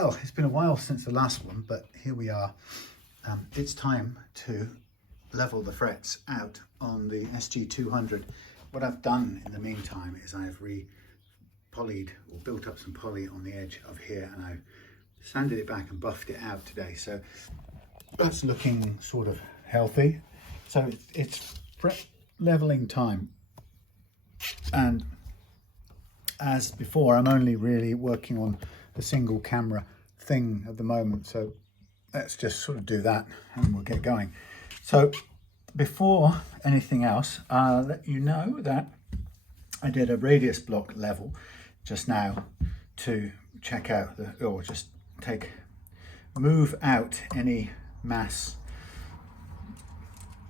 Well, it's been a while since the last one, but here we are. It's time to level the frets out on the SG200. What I've done in the meantime is I've re-polyed or built up some poly on the edge of here, and I've sanded it back and buffed it out today. So that's looking sort of healthy. So it's fret leveling time. And as before, I'm only really working on the single camera thing at the moment, so let's just sort of do that and we'll get going. So before anything else, I'll let you know that I did a radius block level just now to check out or just move out any mass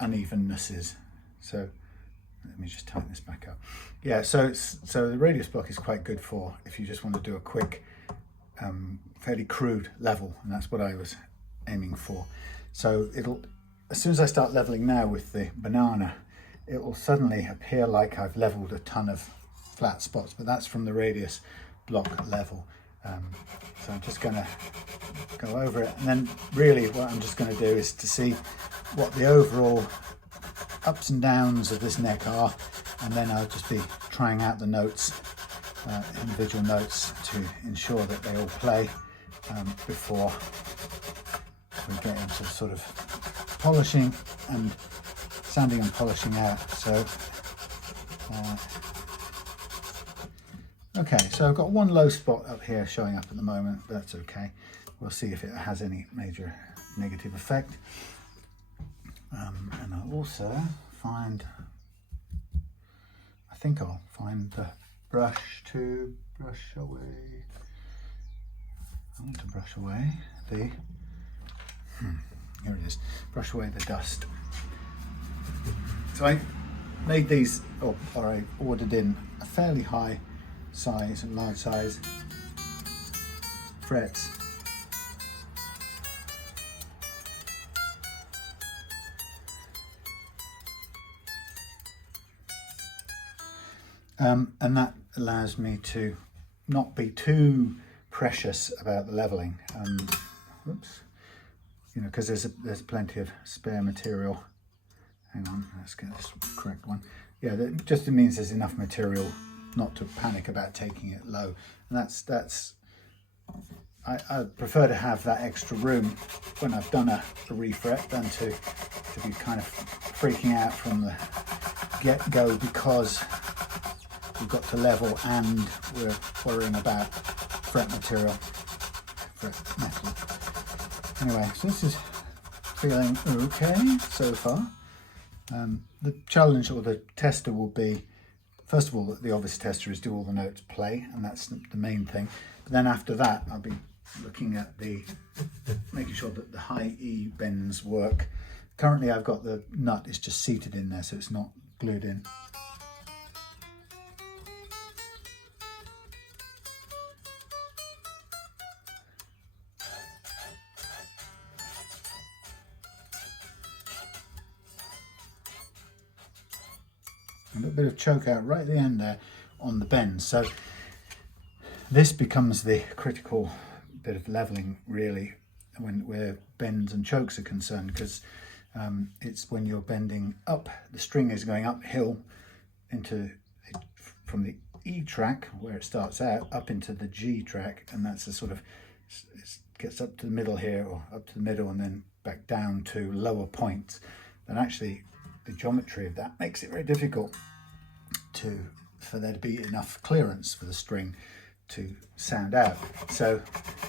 unevennesses. So let me just tighten this back up. Yeah, so the radius block is quite good for if you just want to do a quick, fairly crude level, and that's what I was aiming for. So as soon as I start leveling now with the banana, it will suddenly appear like I've leveled a ton of flat spots, but that's from the radius block level. So I'm just going to go over it, and then really what I'm just going to do is to see what the overall ups and downs of this neck are, and then I'll just be trying out the notes, individual notes, to ensure that they all play before we get into sort of polishing and sanding and polishing out. So okay, so I've got one low spot up here showing up at the moment, but that's okay. We'll see if it has any major negative effect. And I'll also I think I'll find the brush to brush away. I want to brush away the, here it is, brush away the dust. So I made these, or I ordered in a fairly high size and large size frets. And that allows me to not be too precious about the leveling. Whoops, you know, because there's plenty of spare material. Hang on, let's get this correct one. Yeah, that just means there's enough material not to panic about taking it low. And I prefer to have that extra room when I've done a refret than to be kind of freaking out from the get-go because we've got to level and we're worrying about fret material, fret metal. Anyway, so this is feeling okay so far. The challenge or the tester will be, first of all, the obvious tester is do all the notes play, and that's the main thing. But then after that, I'll be looking at making sure that the high E bends work. Currently I've got the nut is just seated in there, so it's not glued in. A little bit of choke out right at the end there on the bend. So this becomes the critical bit of leveling really where bends and chokes are concerned, because it's when you're bending up, the string is going uphill from the E track where it starts out up into the G track, and that's a sort of, it gets up to the middle here, or up to the middle and then back down to lower points. And actually the geometry of that makes it very difficult for there to be enough clearance for the string to sound out. So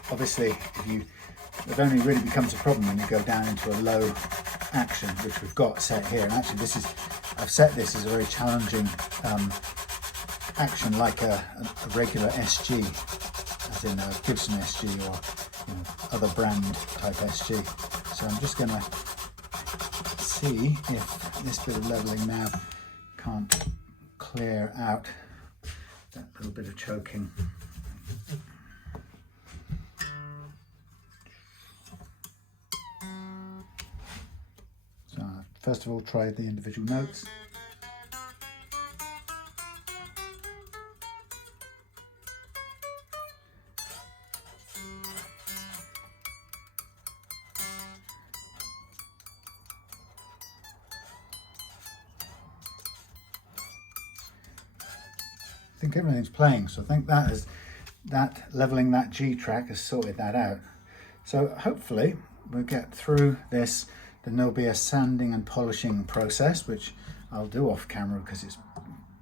obviously it only really becomes a problem when you go down into a low action, which we've got set here. And actually I've set this as a very challenging action, like a regular SG, as in a Gibson SG or other brand type SG. So I'm just going to see if this bit of leveling now can't clear out that little bit of choking. So first of all, try the individual notes. think everything's playing, so I think that leveling that G track has sorted that out. So hopefully we'll get through this. Then there'll be a sanding and polishing process, which I'll do off camera because it's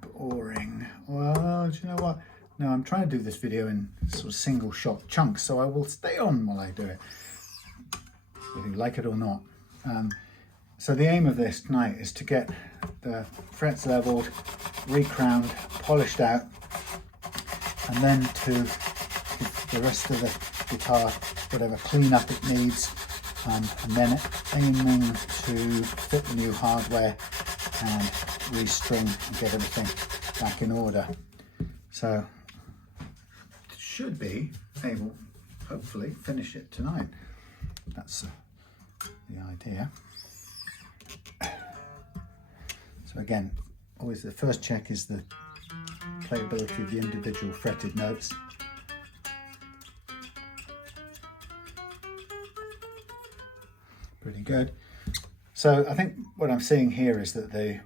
boring. Well, do you know what? No, I'm trying to do this video in sort of single shot chunks, so I will stay on while I do it, whether you like it or not. So the aim of this tonight is to get the frets leveled, recrowned, polished out, and then to give the rest of the guitar whatever cleanup it needs, and then aiming to fit the new hardware and restring and get everything back in order. So should be able, hopefully, finish it tonight. That's the idea. So again, always the first check is the playability of the individual fretted notes. Pretty good. So I think what I'm seeing here is that the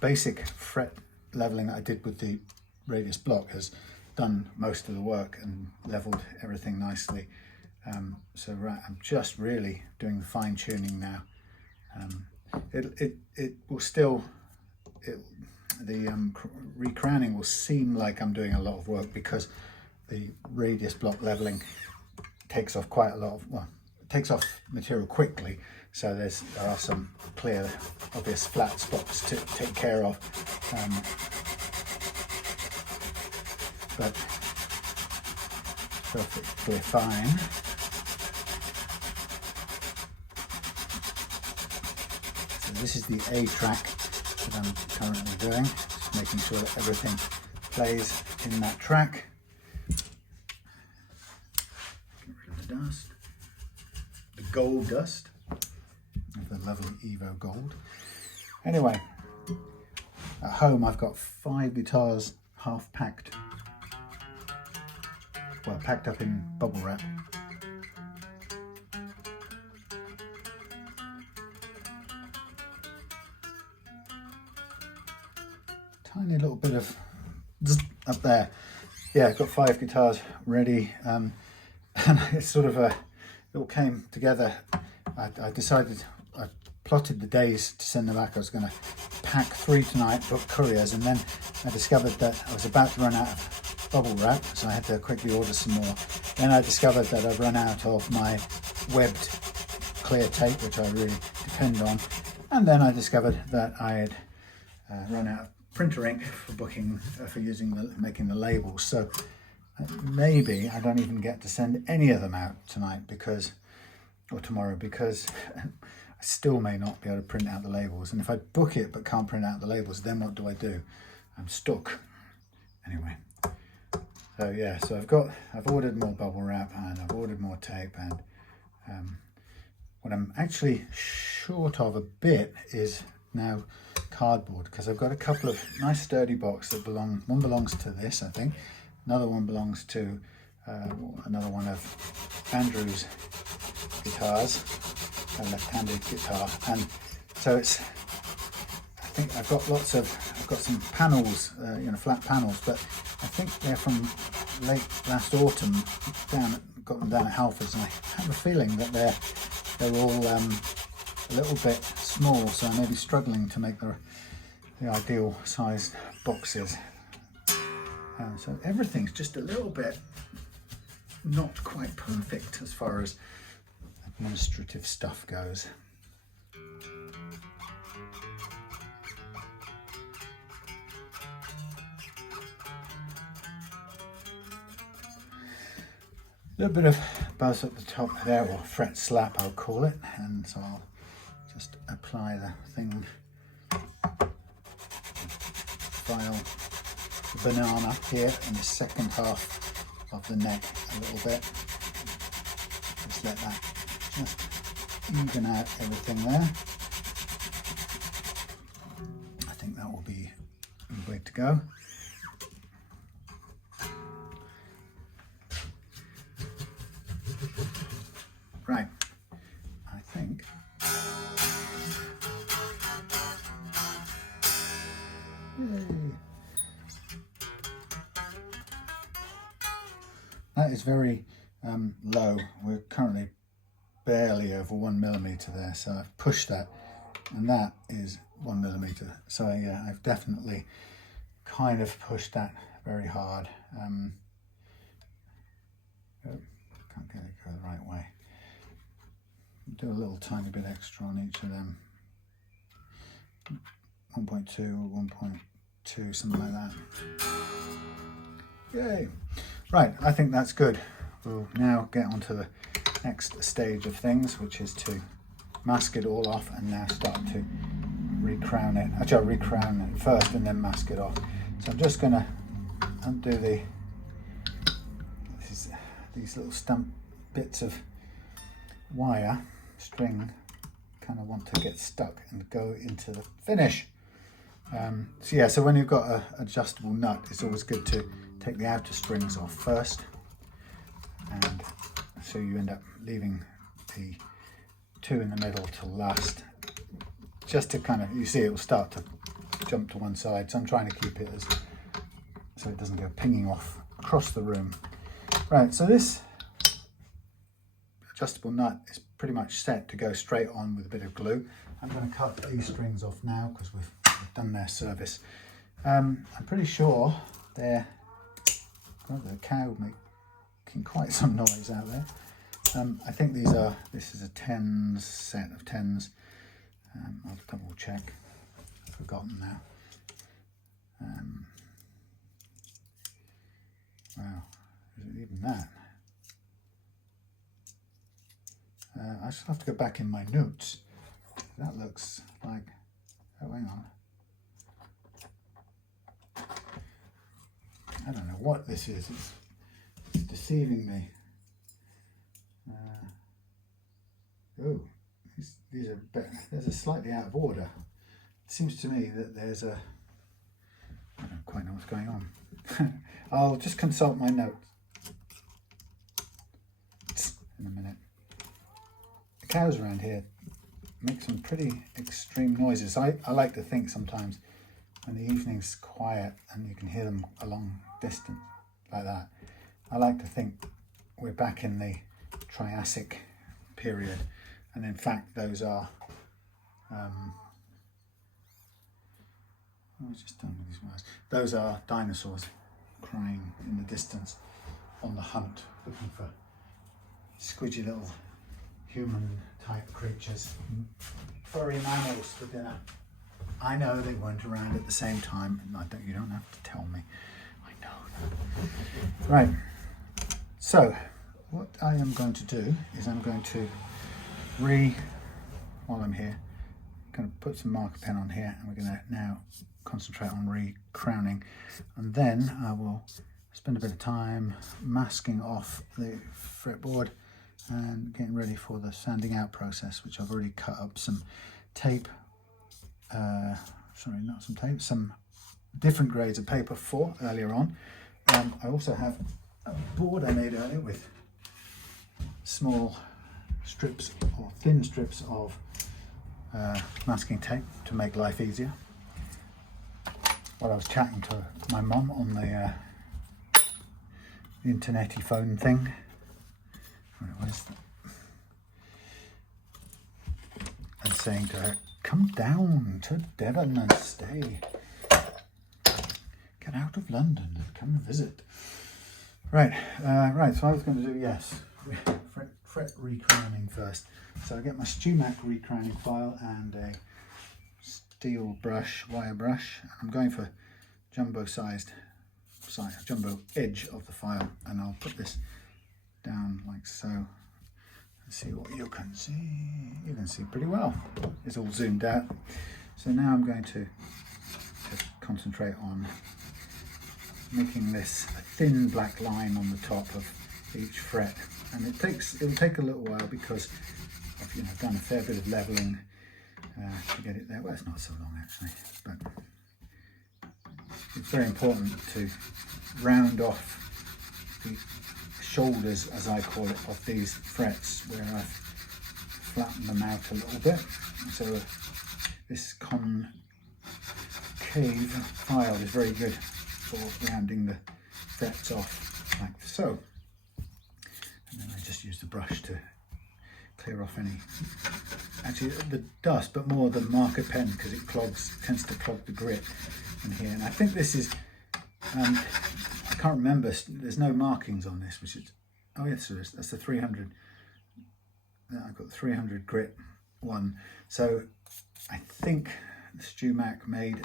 basic fret leveling that I did with the radius block has done most of the work and leveled everything nicely. So I'm just really doing the fine tuning now. It will still, the recrowning will seem like I'm doing a lot of work because the radius block leveling takes off quite a lot of, well, it takes off material quickly. So there are some clear, obvious flat spots to take care of. But perfectly fine. So this is the A track that I'm currently doing, just making sure that everything plays in that track. Get rid of the dust, the gold dust of the lovely Evo Gold. Anyway, at home I've got 5 guitars half packed. Well, packed up in bubble wrap. Tiny little bit of up there. Yeah, I've got 5 guitars ready, and it's sort of it all came together. I decided, I plotted the days to send them back. I was going to pack 3 tonight, book couriers, and then I discovered that I was about to run out of bubble wrap, so I had to quickly order some more. Then I discovered that I'd run out of my webbed clear tape, which I really depend on, and then I discovered that I had run out of printer ink for making the labels. So maybe I don't even get to send any of them out tonight or tomorrow, because I still may not be able to print out the labels. And if I book it but can't print out the labels, then what do? I'm stuck. Anyway. So yeah, so I've ordered more bubble wrap and I've ordered more tape, and what I'm actually short of a bit is now cardboard, because I've got a couple of nice sturdy boxes that one belongs to this, I think, another one belongs to another one of Andrew's guitars, a left-handed guitar, and so I think I've got some panels, flat panels, but I think they're from late last autumn. Got them down at Halfords, and I have a feeling that they're all a little bit small, so I may be struggling to make the ideal sized boxes. So everything's just a little bit not quite perfect as far as administrative stuff goes. A little bit of buzz at the top there, or fret slap I'll call it, and so I'll just apply the thing, file the banana here in the second half of the neck a little bit. Just let that just even out everything there. I think that will be the way to go. Right, I think yay. that is very low. We're currently barely over 1 millimeter there, so I've pushed that, and that is 1 millimeter. So yeah, I've definitely kind of pushed that very hard. Can't get it to go the right way. Do a little tiny bit extra on each of them. 1.2 or 1.2, something like that. Yay! Right, I think that's good. We'll now get on to the next stage of things, which is to mask it all off and now start to recrown it. Actually, I'll recrown it first and then mask it off. So I'm just going to undo these little stump bits of wire, string, kind of want to get stuck and go into the finish. So yeah, so when you've got an adjustable nut, it's always good to take the outer strings off first, and so you end up leaving the two in the middle to last, just to kind of, you see it will start to jump to one side, so I'm trying to keep it as so it doesn't go pinging off across the room. Right, so this adjustable nut is pretty much set to go straight on with a bit of glue. I'm going to cut these strings off now because we've done their service. I'm pretty sure they're, oh, the cow making quite some noise out there. I think this is a 10s set of 10s. I'll double check. I've forgotten now. Wow, is it even that? I just have to go back in my notes. That looks like, oh, hang on. I don't know what this is. It's deceiving me. Oh, these are better. There's a slightly out of order. It seems to me that there's a, I don't quite know what's going on. I'll just consult my notes in a minute. The cows around here make some pretty extreme noises. I like to think sometimes when the evening's quiet and you can hear them a long distance like that, I like to think we're back in the Triassic period, and in fact those are what was just done with these wires? Those are dinosaurs crying in the distance on the hunt, looking for squidgy little human type creatures, furry mammals for dinner. I know they weren't around at the same time, and you don't have to tell me. I know that. Right, so what I am going to do is I'm going to while I'm here, I'm going to put some marker pen on here, and we're going to now concentrate on re-crowning, and then I will spend a bit of time masking off the fretboard and getting ready for the sanding out process, which I've already cut up some tape, sorry, not some tape, some different grades of paper for earlier on. I also have a board I made earlier with small strips or thin strips of masking tape to make life easier. While I was chatting to my mum on the internet-y phone thing, and saying to her, come down to Devon and stay. Get out of London and come and visit. Right, right, so I was going to do, yes, fret recrowning first. So I get my StewMac recrowning file and a steel brush, wire brush. I'm going for jumbo edge of the file, and I'll put this down like so and see what you can see. You can see pretty well. It's all zoomed out. So now I'm going to just concentrate on making this a thin black line on the top of each fret, and it'll take a little while because I've done a fair bit of leveling to get it there. Well, it's not so long actually, but it's very important to round off the shoulders, as I call it, of these frets where I've flattened them out a little bit. So this concave file is very good for rounding the frets off like so. just use the brush to clear off any, actually the dust, but more the marker pen, because it tends to clog the grit in here. And I think this is, I can't remember, there's no markings on this, which is, oh yes there is, that's the 300, I've got the 300 grit one. So I think StewMac made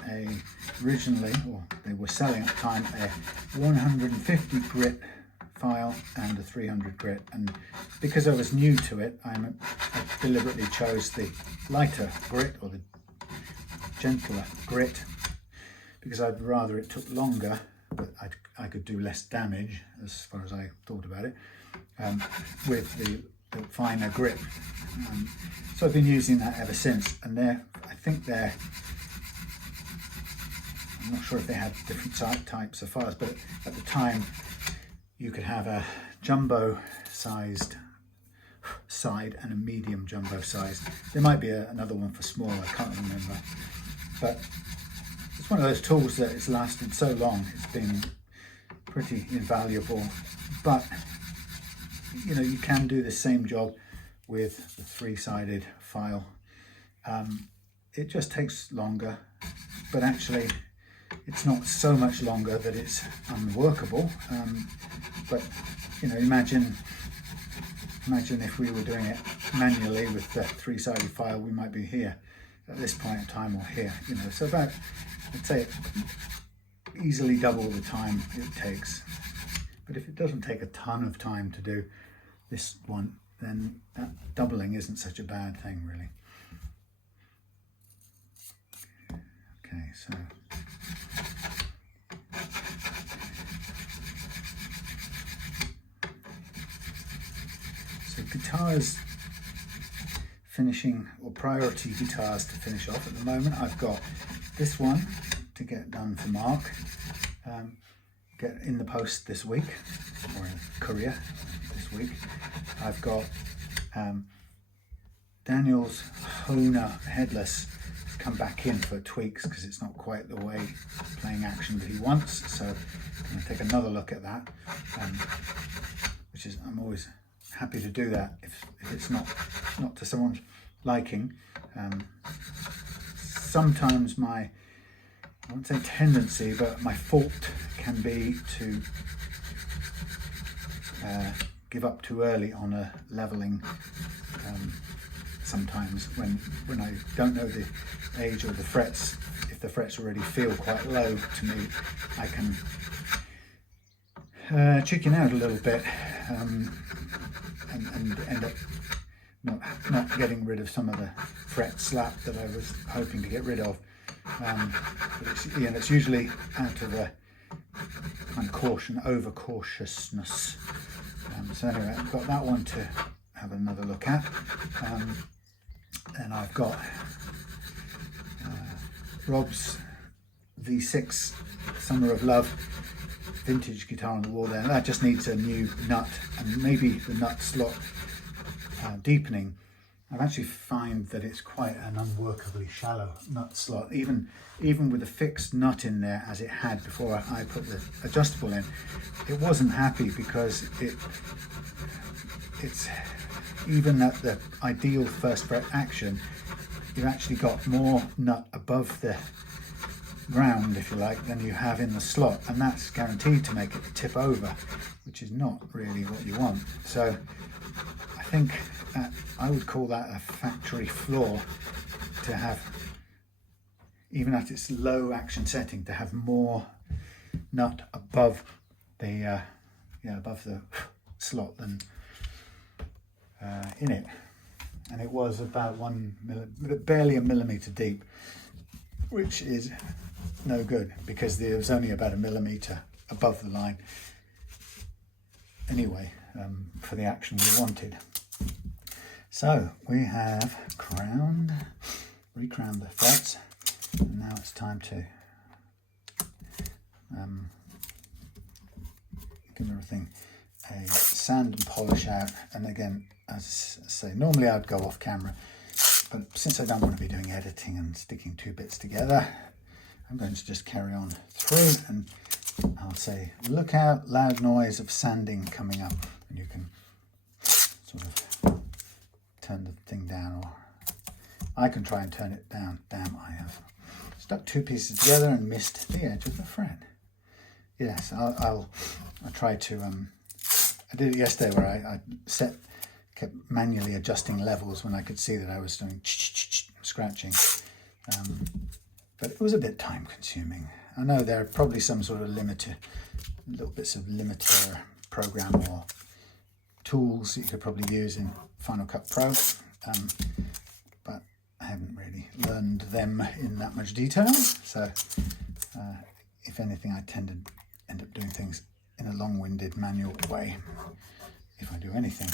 originally, or they were selling at the time, a 150 grit file and a 300 grit, and because I was new to it, I deliberately chose the lighter grit, or the gentler grit, because I'd rather it took longer, but I could do less damage as far as I thought about it, with the finer grit. So I've been using that ever since, and I think I'm not sure if they had different types of files, but at the time you could have a jumbo sized side and a medium jumbo size. There might be another one for small, I can't remember, but it's one of those tools that has lasted so long. It's been pretty invaluable, but you know, you can do the same job with the three-sided file. It just takes longer, but actually it's not so much longer that it's unworkable. But you know, imagine if we were doing it manually with the three-sided file, we might be here at this point in time, or here, you know. So about, I'd say, easily double the time it takes. But if it doesn't take a ton of time to do this one, then that doubling isn't such a bad thing, really. Okay, so guitars finishing, or priority guitars to finish off at the moment. I've got this one to get done for Mark, get in the post this week, or in courier this week. I've got Daniel's Hohner headless come back in for tweaks, because it's not quite the way playing action that he wants, so I'm going to take another look at that, which is, I'm always happy to do that if it's not to someone's liking. Sometimes I won't say tendency, but my fault can be to give up too early on a leveling. Sometimes when I don't know the age or the frets, if the frets already feel quite low to me, I can chicken out a little bit, and end up not getting rid of some of the fret slap that I was hoping to get rid of. But it's usually out of a kind of caution, over cautiousness. So anyway, I've got that one to have another look at. And I've got Rob's V6 Summer of Love vintage guitar on the wall there. That just needs a new nut, and maybe the nut slot deepening. I've actually find that it's quite an unworkably shallow nut slot, even with a fixed nut in there as it had before I put the adjustable in. It wasn't happy, because it's even at the ideal first fret action, you've actually got more nut above the ground, if you like, than you have in the slot, and that's guaranteed to make it tip over, which is not really what you want. So I think I would call that a factory flaw, to have, even at its low action setting, to have more nut above the above the slot than in it. And it was about barely a millimeter deep, which is no good, because there was only about a millimeter above the line anyway, for the action we wanted. So we have recrowned the frets, and now it's time to give everything a sand and polish out. And again, as I say, normally I'd go off camera, but since I don't want to be doing editing and sticking two bits together, I'm going to just carry on through, and I'll say, look out, loud noise of sanding coming up, and you can turn the thing down, or I can try and turn it down. Damn, I have stuck two pieces together and missed the edge of the fret. Yes, I'll try to, I did it yesterday where I kept manually adjusting levels when I could see that I was doing scratching. But it was a bit time consuming. I know there are probably some sort of little bits of limiter program or tools that you could probably use in Final Cut Pro, but I haven't really learned them in that much detail. So if anything, I tend to end up doing things in a long-winded manual way if I do anything.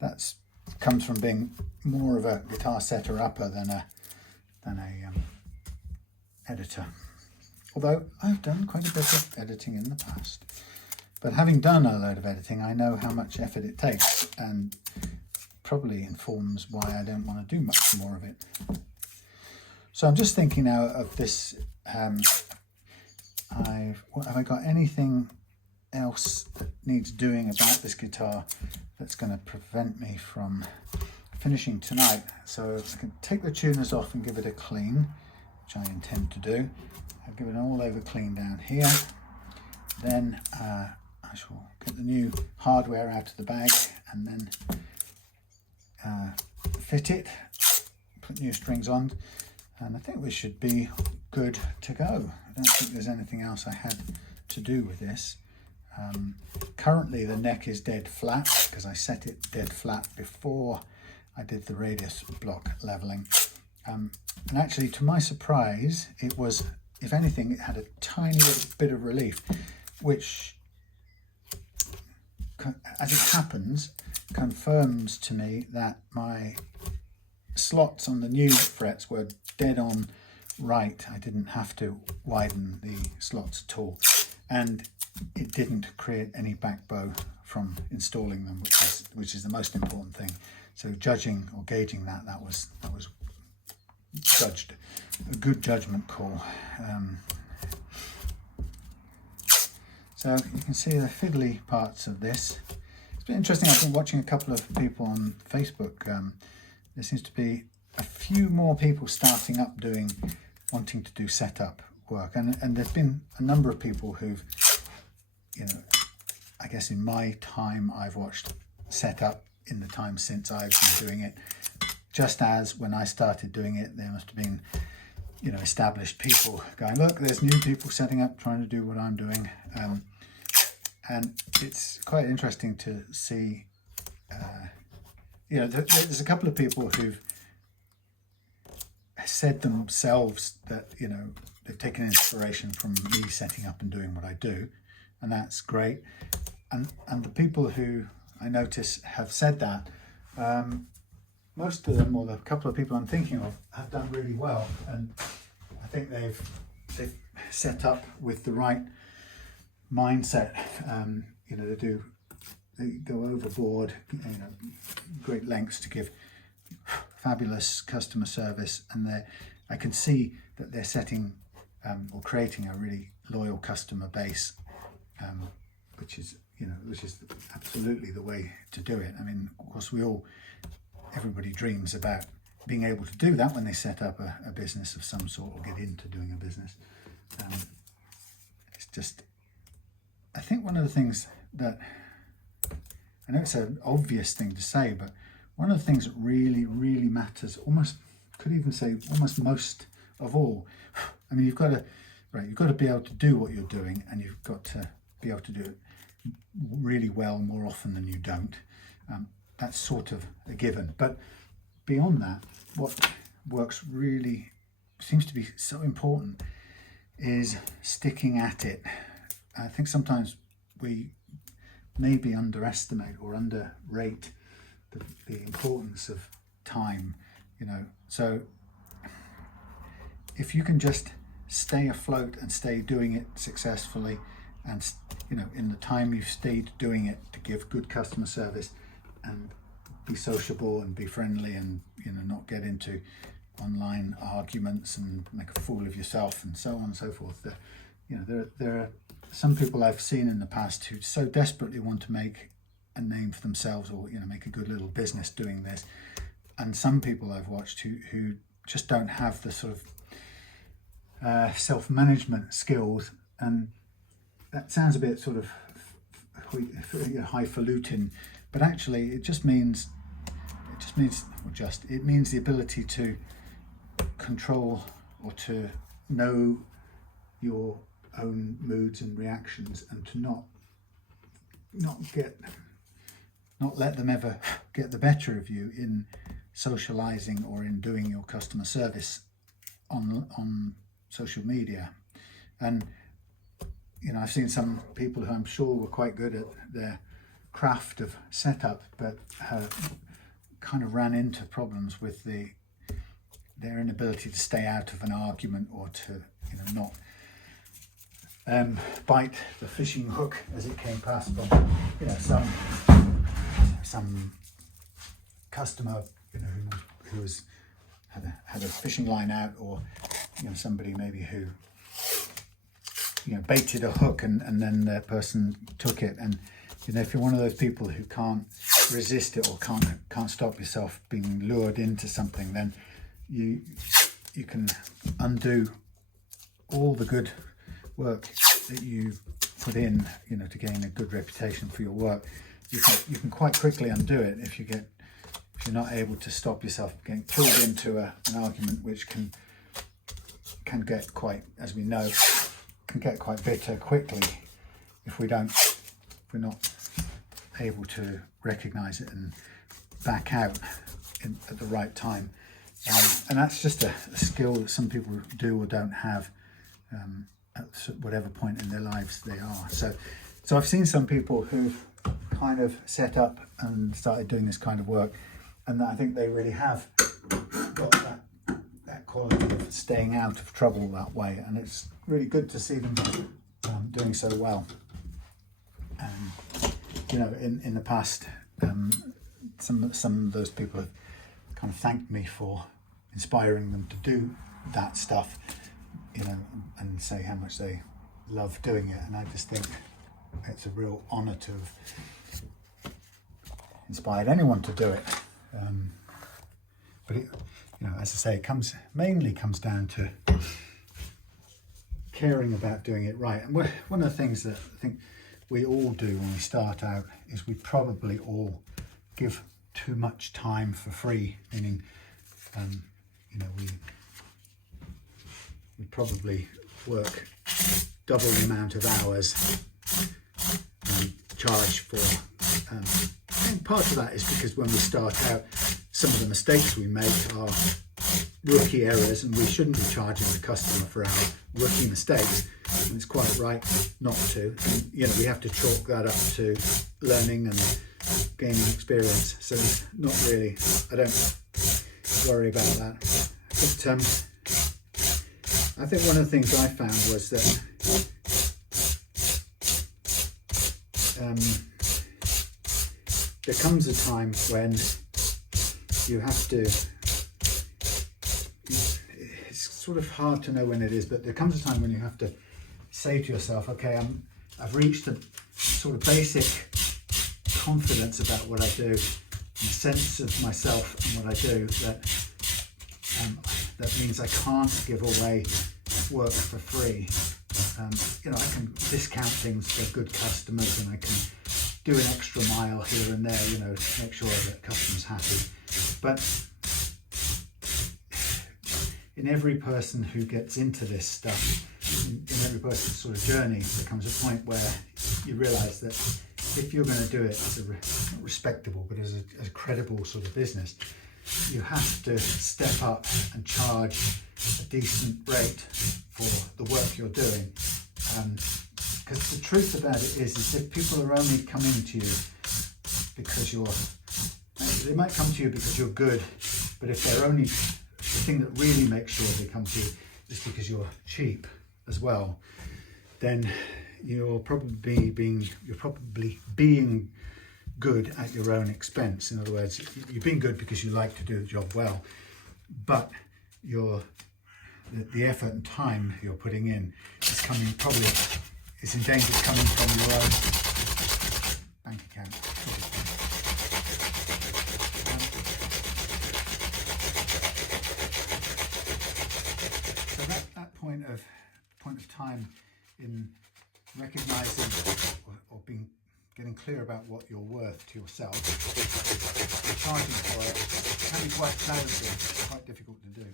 But that comes from being more of a guitar setter upper than a editor. Although I've done quite a bit of editing in the past. But having done a load of editing, I know how much effort it takes, and probably informs why I don't want to do much more of it. So I'm just thinking now of this. Have I got anything else that needs doing about this guitar that's going to prevent me from finishing tonight? So I can take the tuners off and give it a clean, which I intend to do. I'll give it an all over clean down here. Then I shall get the new hardware out of the bag and then fit it, put new strings on, and I think we should be good to go. I don't think there's anything else I had to do with this. Currently the neck is dead flat because I set it dead flat before I did the radius block leveling. And actually, to my surprise, it was, if anything, it had a tiny little bit of relief, which, as it happens, confirms to me that my slots on the new frets were dead on right. I didn't have to widen the slots at all, and it didn't create any back bow from installing them, which is the most important thing. So judging or gauging that was judged a good judgment call. So you can see the fiddly parts of this. It's been interesting. I've been watching a couple of people on Facebook. There seems to be a few more people starting up wanting to do setup work, and there's been a number of people who've, I guess in my time I've watched setup in the time since I've been doing it. Just as when I started doing it, there must have been, established people going, look, there's new people setting up, trying to do what I'm doing. And it's quite interesting to see, there's a couple of people who've said themselves that, they've taken inspiration from me setting up and doing what I do, and that's great. And the people who I notice have said that, most of them, or the couple of people I'm thinking of, have done really well, and I think they've set up with the right mindset. They go overboard, great lengths to give fabulous customer service, and I can see that they're setting or creating a really loyal customer base, which is absolutely the way to do it. I mean, of course, everybody dreams about being able to do that when they set up a business of some sort or get into doing a business. It's just, I think one of the things that, I know it's an obvious thing to say, but one of the things that really, really matters, almost most of all, I mean, you've got to be able to do what you're doing, and you've got to be able to do it really well more often than you don't. That's sort of a given. But beyond that, what really seems to be so important is sticking at it. I think sometimes we maybe underestimate or underrate the importance of time, So if you can just stay afloat and stay doing it successfully, and in the time you've stayed doing it, to give good customer service and be sociable and be friendly, and not get into online arguments and make a fool of yourself and so on and so forth. There are some people I've seen in the past who so desperately want to make a name for themselves, or make a good little business doing this. And some people I've watched who just don't have the sort of self-management skills, and that sounds a bit sort of highfalutin, but actually it means the ability to control or to know your own moods and reactions, and to not let them ever get the better of you in socializing or in doing your customer service on social media. And I've seen some people who I'm sure were quite good at their craft of setup, but kind of ran into problems with their inability to stay out of an argument, or to not bite the fishing hook as it came past from some customer who had a fishing line out, or somebody maybe who baited a hook and then the person took it. And if you're one of those people who can't resist it, or can't stop yourself being lured into something, then you can undo all the good work that you put in to gain a good reputation for your work. You can quite quickly undo it if you're not able to stop yourself getting pulled into an argument, which can get quite, as we know, can get quite bitter quickly if we're not able to recognize it and back out at the right time. And that's just a skill that some people do or don't have at whatever point in their lives they are. So I've seen some people who've kind of set up and started doing this kind of work, and I think they really have got that quality of staying out of trouble that way, and it's really good to see them doing so well. In the past, some of those people have kind of thanked me for inspiring them to do that stuff, and say how much they love doing it. And I just think it's a real honour to have inspired anyone to do it. But it, as I say, it mainly comes down to caring about doing it right. And one of the things that I think we all do when we start out is we probably all give too much time for free, meaning we probably work double the amount of hours and charge for and part of that is because when we start out, some of the mistakes we make are rookie errors, and we shouldn't be charging the customer for our rookie mistakes, and it's quite right not to. And, we have to chalk that up to learning and gaining experience. So not really, I don't worry about that. But I think one of the things I found was that there comes a time when you have to, it's sort of hard to know when it is, but there comes a time when you have to say to yourself, okay, I've reached a sort of basic confidence about what I do, and a sense of myself and what I do, that means I can't give away work for free. I can discount things for good customers, and I can do an extra mile here and there, to make sure that customers happy. But in every person who gets into this stuff, in every person's sort of journey, there comes a point where you realise that if you're going to do it as not respectable, but as a credible sort of business, you have to step up and charge a decent rate for the work you're doing. Because the truth about it is if people are only coming to you because they might come to you because you're good, but if they're only, the thing that really makes sure they come to you is because you're cheap as well, then you're probably being good at your own expense. In other words, you're being good because you like to do the job well, but the effort and time you're putting in is in danger of coming from your own bank account. clear about what you're worth to yourself, and charging for it can be quite challenging, quite difficult to do.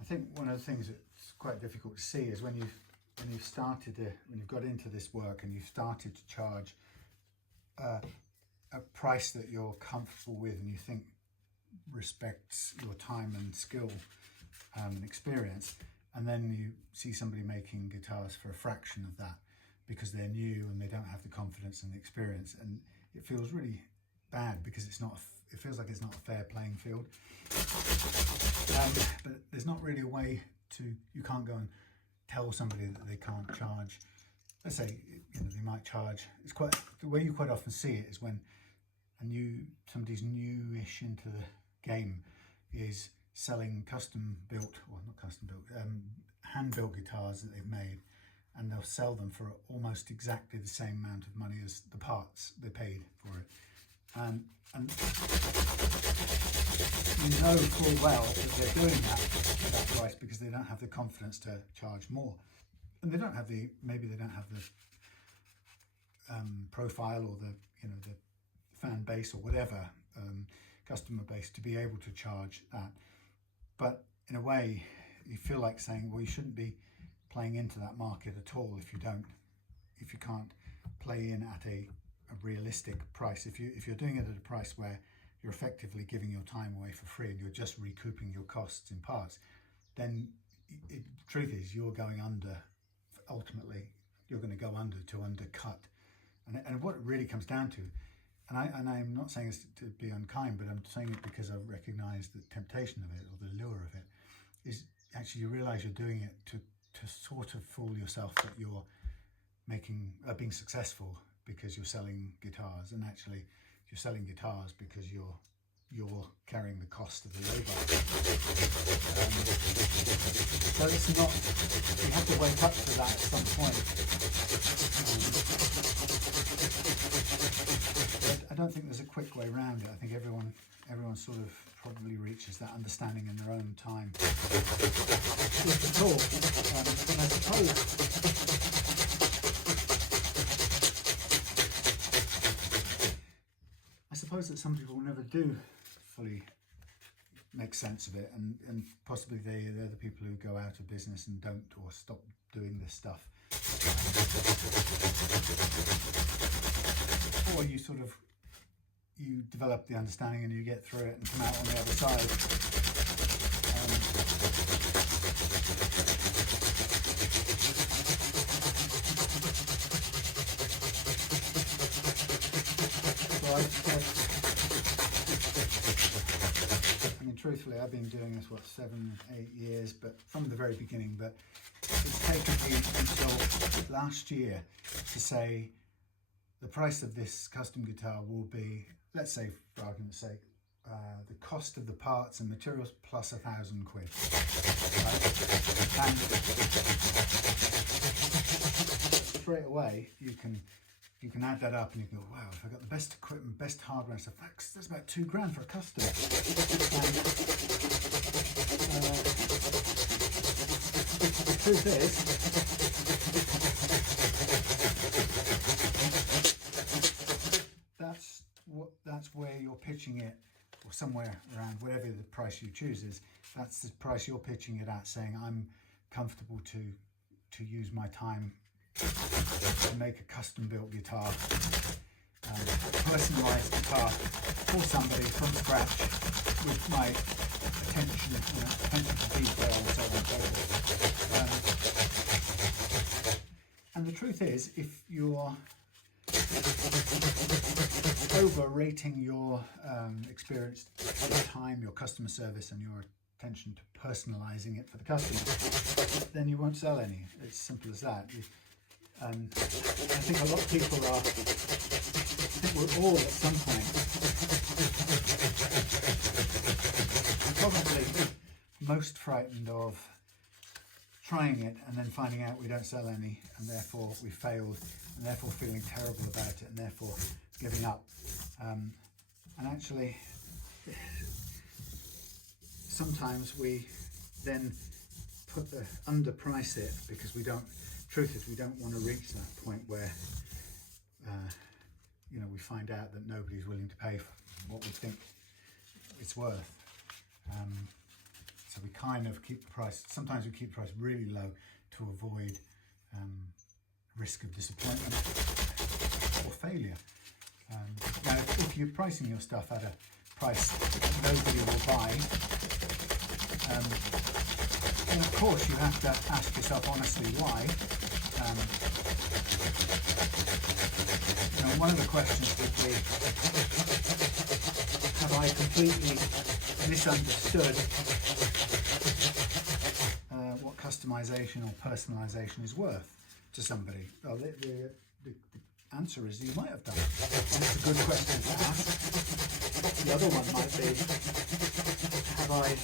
I think one of the things that's quite difficult to see is when you've got into this work and you've started to charge a price that you're comfortable with and you think respects your time and skill and experience, and then you see somebody making guitars for a fraction of that because they're new and they don't have the confidence and the experience, and it feels really bad because it feels like it's not a fair playing field. But there's not really a way you can't go and tell somebody that they can't charge. Let's say, they might charge. The way you quite often see it is when somebody's newish into the game is selling hand-built guitars that they've made, and they'll sell them for almost exactly the same amount of money as the parts they paid for it. And you know full well that they're doing that at that price because they don't have the confidence to charge more, and maybe they don't have the profile or the fan base or whatever customer base to be able to charge that. But in a way, you feel like saying, well, you shouldn't be playing into that market at all if you can't play in at a realistic price. If you're doing it at a price where you're effectively giving your time away for free and you're just recouping your costs in parts, then the truth is you're going under. Ultimately, you're going to go under to undercut. And what it really comes down to, and I'm not saying this to be unkind, but I'm saying it because I've recognised the temptation of it, or the lure of it, is actually you realise you're doing it to sort of fool yourself that you're being successful because you're selling guitars, and actually you're selling guitars because you're carrying the cost of the labour. So it's not, you have to wake up to that at some point. But I don't think there's a quick way around it. I think everyone sort of probably reaches that understanding in their own time. If at all. And I suppose that some people never do fully make sense of it, and possibly they're the people who go out of business and don't, or stop doing this stuff. Or you develop the understanding and you get through it and come out on the other side. I mean, truthfully, I've been doing this, 7-8 years, but from the very beginning, but it's taken me until last year to say the price of this custom guitar will be, let's say for argument's sake, the cost of the parts and materials plus £1,000 quid. Right? And straight away you can add that up and you can go, wow, if I got the best equipment, best hardware and stuff, that's about £2,000 for a custom. And the truth is, that's where you're pitching it, or somewhere around whatever the price you choose is. That's the price you're pitching it at, saying I'm comfortable to use my time to make a custom built guitar, personalised guitar for somebody from scratch with my attention to detail and so on and so forth. And the truth is, if you're overrating your experience, your time, your customer service and your attention to personalising it for the customer, then you won't sell any. It's simple as that. I think a lot of people are, I think we're all at some point probably most frightened of trying it and then finding out we don't sell any, and therefore we failed, and therefore feeling terrible about it, and therefore giving up. And actually, sometimes we then underprice it because we don't. Truth is, we don't want to reach that point where you know, we find out that nobody's willing to pay for what we think it's worth. So we kind of keep the price. Sometimes we keep the price really low to avoid risk of disappointment or failure. Now, if you're pricing your stuff at a price that nobody will buy, then of course you have to ask yourself honestly why. You know, one of the questions would be, have I completely misunderstood what customization or personalization is worth to somebody? Well, the answer is you might have done. And it's a good question to ask. The other one might be, have I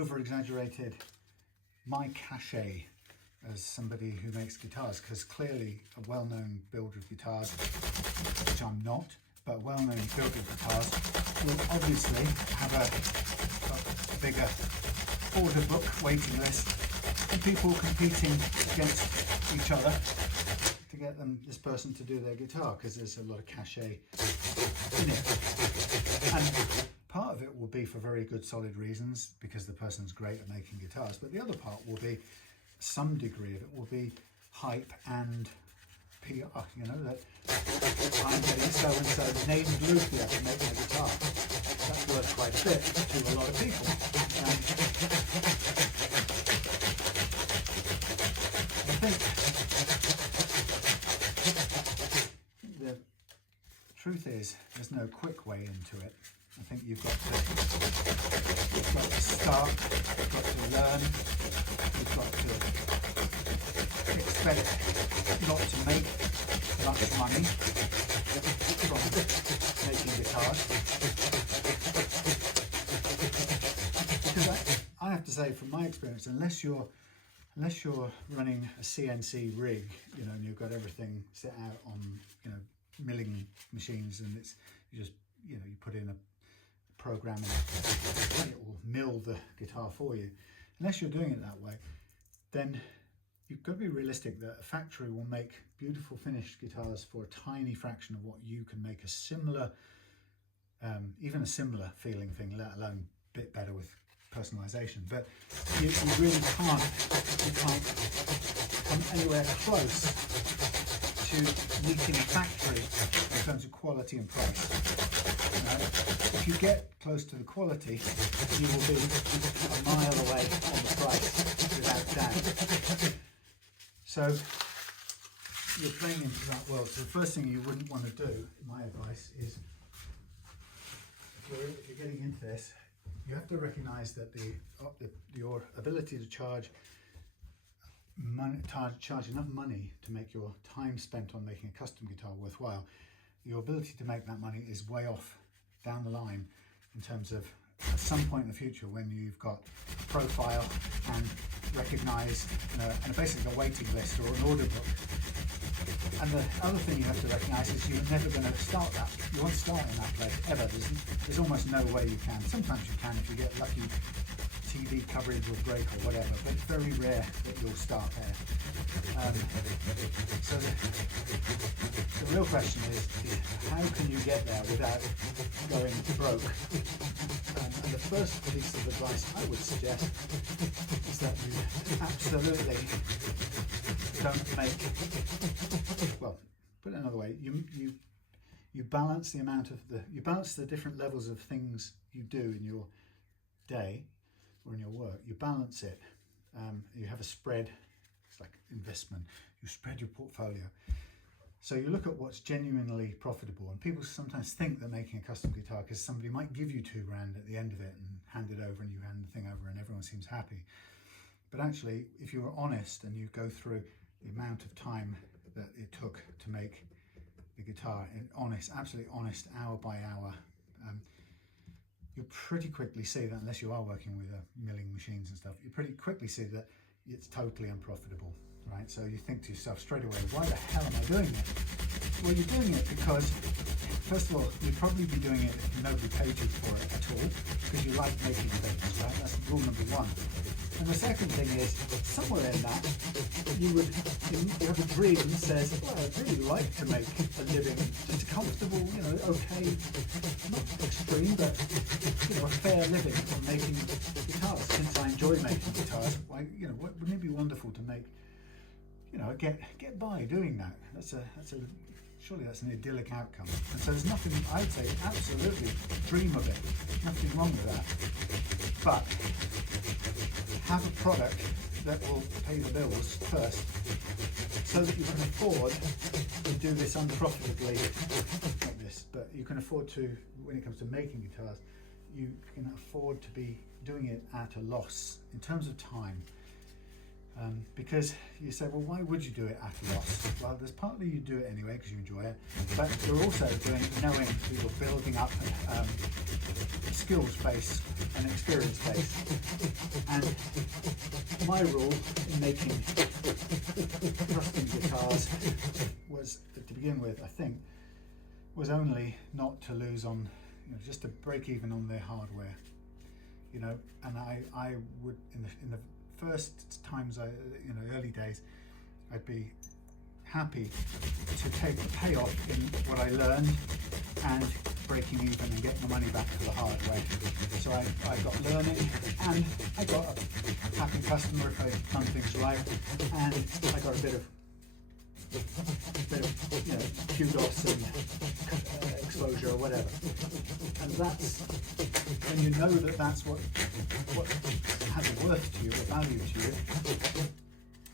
over-exaggerated my cachet as somebody who makes guitars? Because clearly a well-known builder of guitars, which I'm not, but a well-known builder of guitars will obviously have a bigger order book, waiting list, and people competing against each other to get this person to do their guitar, because there's a lot of cachet in it. And part of it will be for very good solid reasons, because the person's great at making guitars, but the other part will be, some degree of it will be hype and PR, you know, that I'm getting so-and-so named luthier to make my guitar. That's worth quite a bit to a lot of people. I think the truth is, there's no quick way into it. I think you've got to start, you've got to learn, you've got to expect not to make much money from making guitars. Because I have to say, from my experience, unless you're running a CNC rig, you know, and you've got everything set out on, you know, milling machines, and it's, you just, you know, you put in a program and it will mill the guitar for you. Unless you're doing it that way, then you've got to be realistic that a factory will make beautiful finished guitars for a tiny fraction of what you can make a similar, even a similar feeling thing, let alone a bit better with personalization. But you really can't come anywhere close to meeting a factory in terms of quality and price. You know, if you get close to the quality, you will be a mile away on the price without doubt. So you're playing into that world. So the first thing you wouldn't want to do, my advice, is if you're getting into this, you have to recognise that your ability to charge enough money to make your time spent on making a custom guitar worthwhile, your ability to make that money is way off down the line, in terms of at some point in the future when you've got a profile and recognised and basically a waiting list or an order book. And the other thing you have to recognise is you're never going to start that. You won't start in that place ever. There's almost no way you can. Sometimes you can if you get lucky, TV coverage will break or whatever, but it's very rare that you'll start there. So the real question is how can you get there without going broke? And the first piece of advice I would suggest is that you absolutely don't make, well, put it another way, you balance the amount of you balance the different levels of things you do in your day or in your work. You balance it. You have a spread. It's like investment. You spread your portfolio. So you look at what's genuinely profitable, and people sometimes think they're making a custom guitar because somebody might give you £2,000 at the end of it, and hand it over and you hand the thing over and everyone seems happy. But actually, if you were honest and you go through the amount of time that it took to make the guitar, honest, absolutely honest, hour by hour, you'll pretty quickly see that, unless you are working with milling machines and stuff, you pretty quickly see that it's totally unprofitable, right? So you think to yourself straight away, why the hell am I doing it? Well, you're doing it because, first of all, you'd probably be doing it if nobody paid you for it at all, because you like making things, right? That's rule number one. And the second thing is, somewhere in that, you have a dream that says, well, I'd really like to make a living, just a comfortable, okay, not extreme, but, a fair living from making guitars. Since I enjoy making guitars, why, wouldn't it be wonderful to make, get by doing that? Surely that's an idyllic outcome. And so there's nothing, I'd say, absolutely dream of it. Nothing wrong with that. But have a product that will pay the bills first, so that you can afford to do this unprofitably, like this, but you can afford to, when it comes to making guitars, you can afford to be doing it at a loss in terms of time. Because you say, well, why would you do it at a loss? Well, there's partly you do it anyway because you enjoy it, but you're also doing it knowing that you're building up a skills base and experience base. And my rule in making custom guitars was, to begin with, I think, was only not to lose on, just to break even on their hardware. And I would, in the first times, early days, I'd be happy to take the payoff in what I learned and breaking even and getting the money back for the hardware. So I got learning, and I got a happy customer if I'd done things right, and I got a bit of kudos and exposure or whatever. And that's when you know that that's what has a worth to you, a value to you,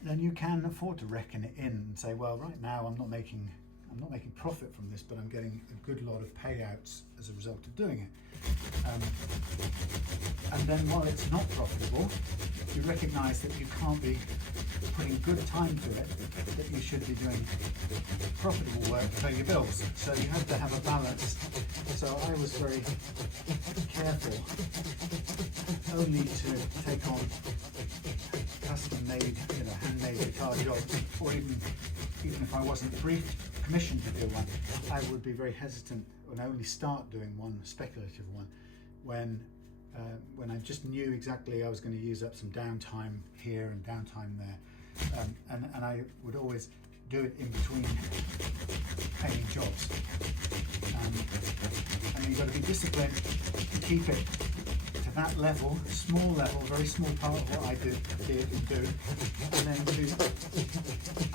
then you can afford to reckon it in and say, well, right now I'm not making profit from this, but I'm getting a good lot of payouts as a result of doing it. And then while it's not profitable, you recognise that you can't be putting good time to it, that you should be doing profitable work to pay your bills. So you have to have a balance. So I was very careful only to take on custom-made, handmade guitar jobs, or even if I wasn't commissioned to do one, I would be very hesitant and only start doing one, a speculative one, when I just knew exactly I was going to use up some downtime here and downtime there, and I would always do it in between paying jobs. And you've got to be disciplined to keep it to that level, small level, very small part of what I did and do, and then to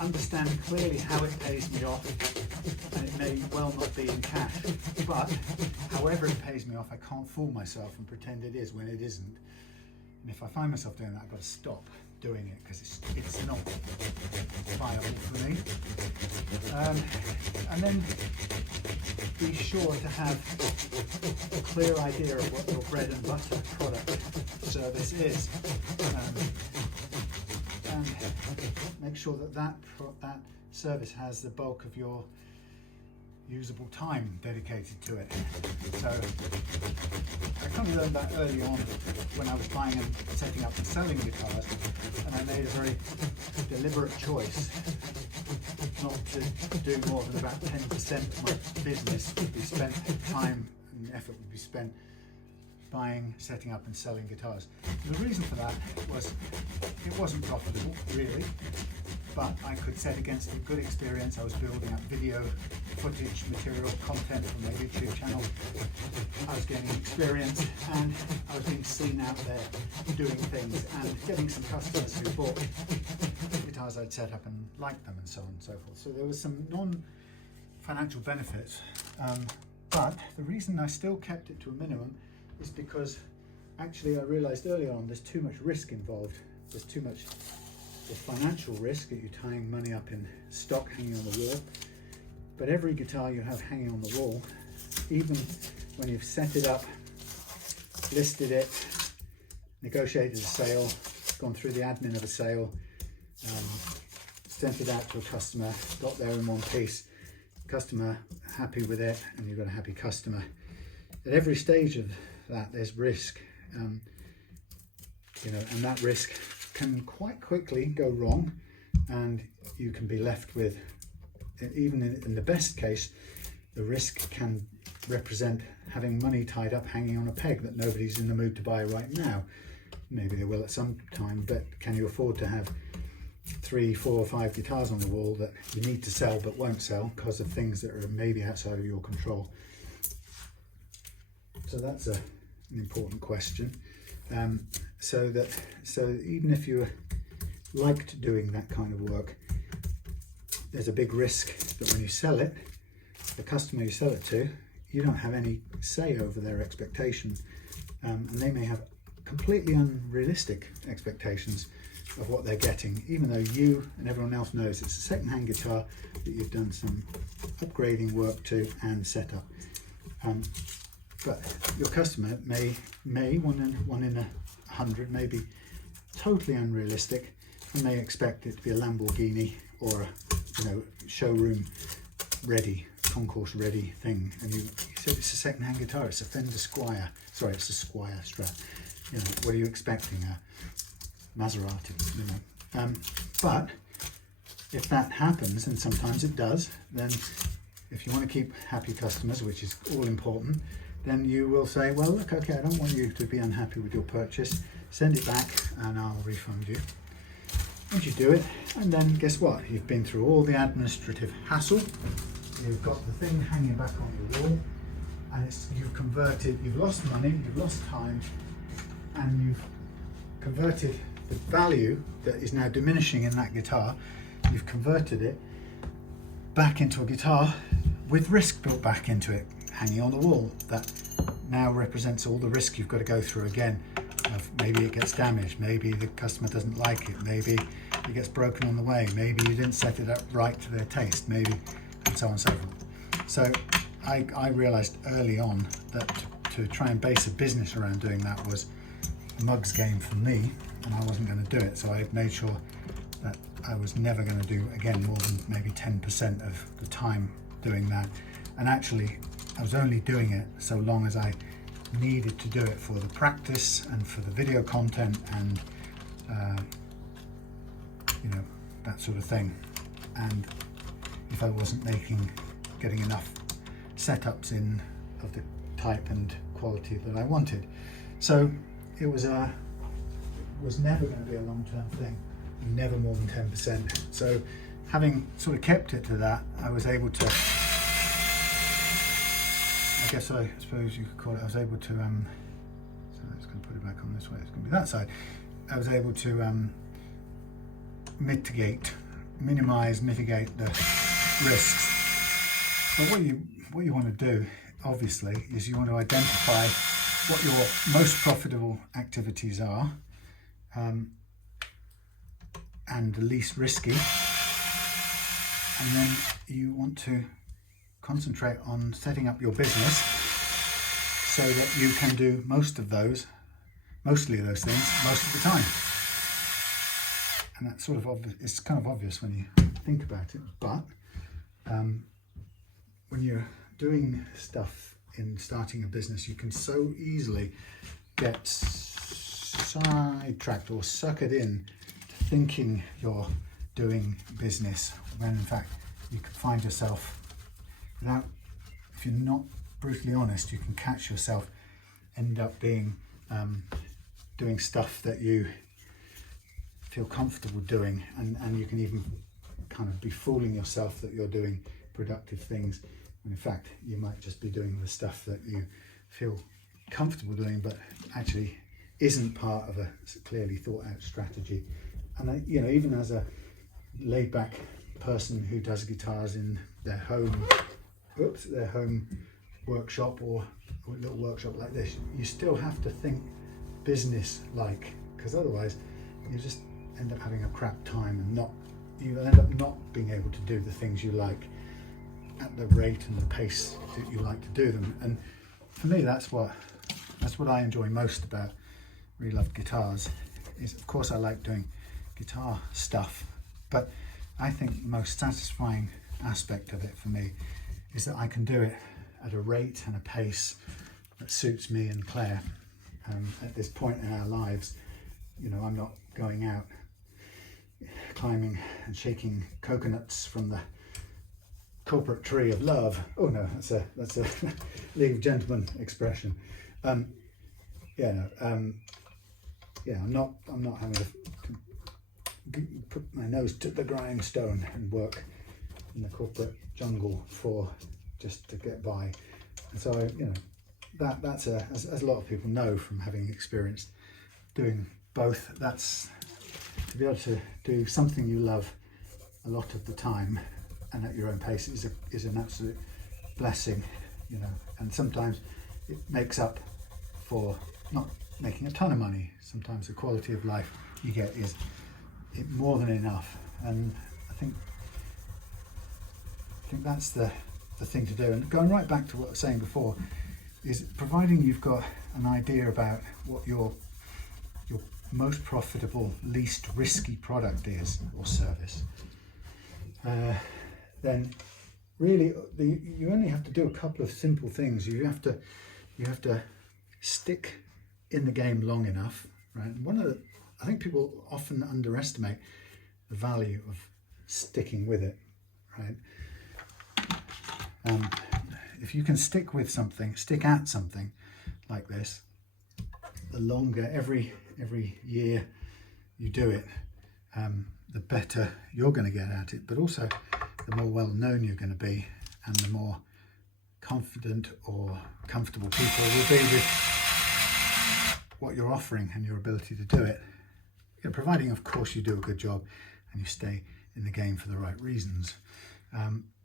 understand clearly how it pays me off. And it may well not be in cash, but however it pays me off, I can't fool myself and pretend it is when it isn't. And if I find myself doing that, I've got to stop doing it, because it's not viable for me. And then be sure to have a clear idea of what your bread and butter product service is, and make sure that service has the bulk of your usable time dedicated to it. So I kind of learned that early on when I was buying and setting up and selling guitars, and I made a very deliberate choice not to do more than about 10% of my business would be spent, time and effort would be spent buying, setting up and selling guitars. The reason for that was it wasn't profitable, really, but I could set against a good experience. I was building up video footage, material, content from my YouTube channel. I was gaining experience, and I was being seen out there doing things and getting some customers who bought guitars I'd set up and liked them, and so on and so forth. So there was some non-financial benefits, but the reason I still kept it to a minimum is because actually I realized early on there's too much risk involved. There's too much financial risk that you're tying money up in stock hanging on the wall. But every guitar you have hanging on the wall, even when you've set it up, listed it, negotiated a sale, gone through the admin of a sale, sent it out to a customer, got there in one piece, customer happy with it, and you've got a happy customer. At every stage of that, there's risk, and that risk can quite quickly go wrong, and you can be left with, even in the best case, the risk can represent having money tied up hanging on a peg that nobody's in the mood to buy right now. Maybe they will at some time, but can you afford to have 3, 4, 5 guitars on the wall that you need to sell but won't sell because of things that are maybe outside of your control? So that's an important question. So even if you liked doing that kind of work, there's a big risk that when you sell it, the customer you sell it to, you don't have any say over their expectations, and they may have completely unrealistic expectations of what they're getting, even though you and everyone else knows it's a second-hand guitar that you've done some upgrading work to and set up. But your customer may one in 100 may be totally unrealistic, and may expect it to be a Lamborghini or a showroom ready, concourse ready thing, and you said it's a second-hand guitar, it's a Fender Squier, sorry, it's a Squier Strat. What are you expecting? A Maserati, but if that happens, and sometimes it does, then if you want to keep happy customers, which is all important, then you will say, well, look, okay, I don't want you to be unhappy with your purchase, send it back and I'll refund you. And you do it, and then guess what? You've been through all the administrative hassle, you've got the thing hanging back on your wall, and you've lost money, you've lost time, and you've converted the value that is now diminishing in that guitar, you've converted it back into a guitar with risk built back into it, hanging on the wall, that now represents all the risk you've got to go through again. Of maybe it gets damaged, maybe the customer doesn't like it, maybe it gets broken on the way, maybe you didn't set it up right to their taste, maybe, and so on and so forth. So I realized early on that to try and base a business around doing that was a mug's game for me, and I wasn't going to do it. So I made sure that I was never going to do, again, more than maybe 10% of the time doing that. And actually, I was only doing it so long as I needed to do it for the practice and for the video content and that sort of thing. And if I wasn't getting enough setups in of the type and quality that I wanted. So it was never going to be a long-term thing, never more than 10%. So having sort of kept it to that, I was able to, I suppose you could call it, I was able to, so I'm just going to put it back on this way, it's going to be that side. I was able to mitigate the risks. But what you want to do, obviously, is you want to identify what your most profitable activities are, and the least risky, and then you want to concentrate on setting up your business so that you can do mostly those things most of the time. And that's sort of obvious. It's kind of obvious when you think about it, but when you're doing stuff in starting a business, you can so easily get sidetracked or suckered in to thinking you're doing business, when in fact you can find yourself, if you're not brutally honest, you can catch yourself end up being doing stuff that you feel comfortable doing, and you can even kind of be fooling yourself that you're doing productive things, when in fact you might just be doing the stuff that you feel comfortable doing but actually isn't part of a clearly thought out strategy. And even as a laid back person who does guitars in their home workshop or a little workshop like this, you still have to think business like, because otherwise you just end up having a crap time, and you end up not being able to do the things you like at the rate and the pace that you like to do them. And for me, that's what I enjoy most about really loved guitars is, of course, I like doing guitar stuff, but I think the most satisfying aspect of it for me is that I can do it at a rate and a pace that suits me and Claire. At this point in our lives, you know, I'm not going out climbing and shaking coconuts from the corporate tree of love. Oh no, that's a League of Gentlemen expression. I'm not having to put my nose to the grindstone and work in the corporate jungle just to get by. And so that's as a lot of people know from having experienced doing both, that's to be able to do something you love a lot of the time and at your own pace is an absolute blessing, you know. And sometimes it makes up for not making a ton of money. Sometimes the quality of life you get is more than enough, and I think that's the thing to do. And going right back to what I was saying before, is providing you've got an idea about what your most profitable, least risky product is or service, then really you only have to do a couple of simple things. You have to stick in the game long enough, right? I think people often underestimate the value of sticking with it, right? If you can stick at something like this, the longer every year you do it, the better you're going to get at it, but also the more well known you're going to be, and the more confident or comfortable people will be with what you're offering and your ability to do it. You know, providing, of course, you do a good job and you stay in the game for the right reasons.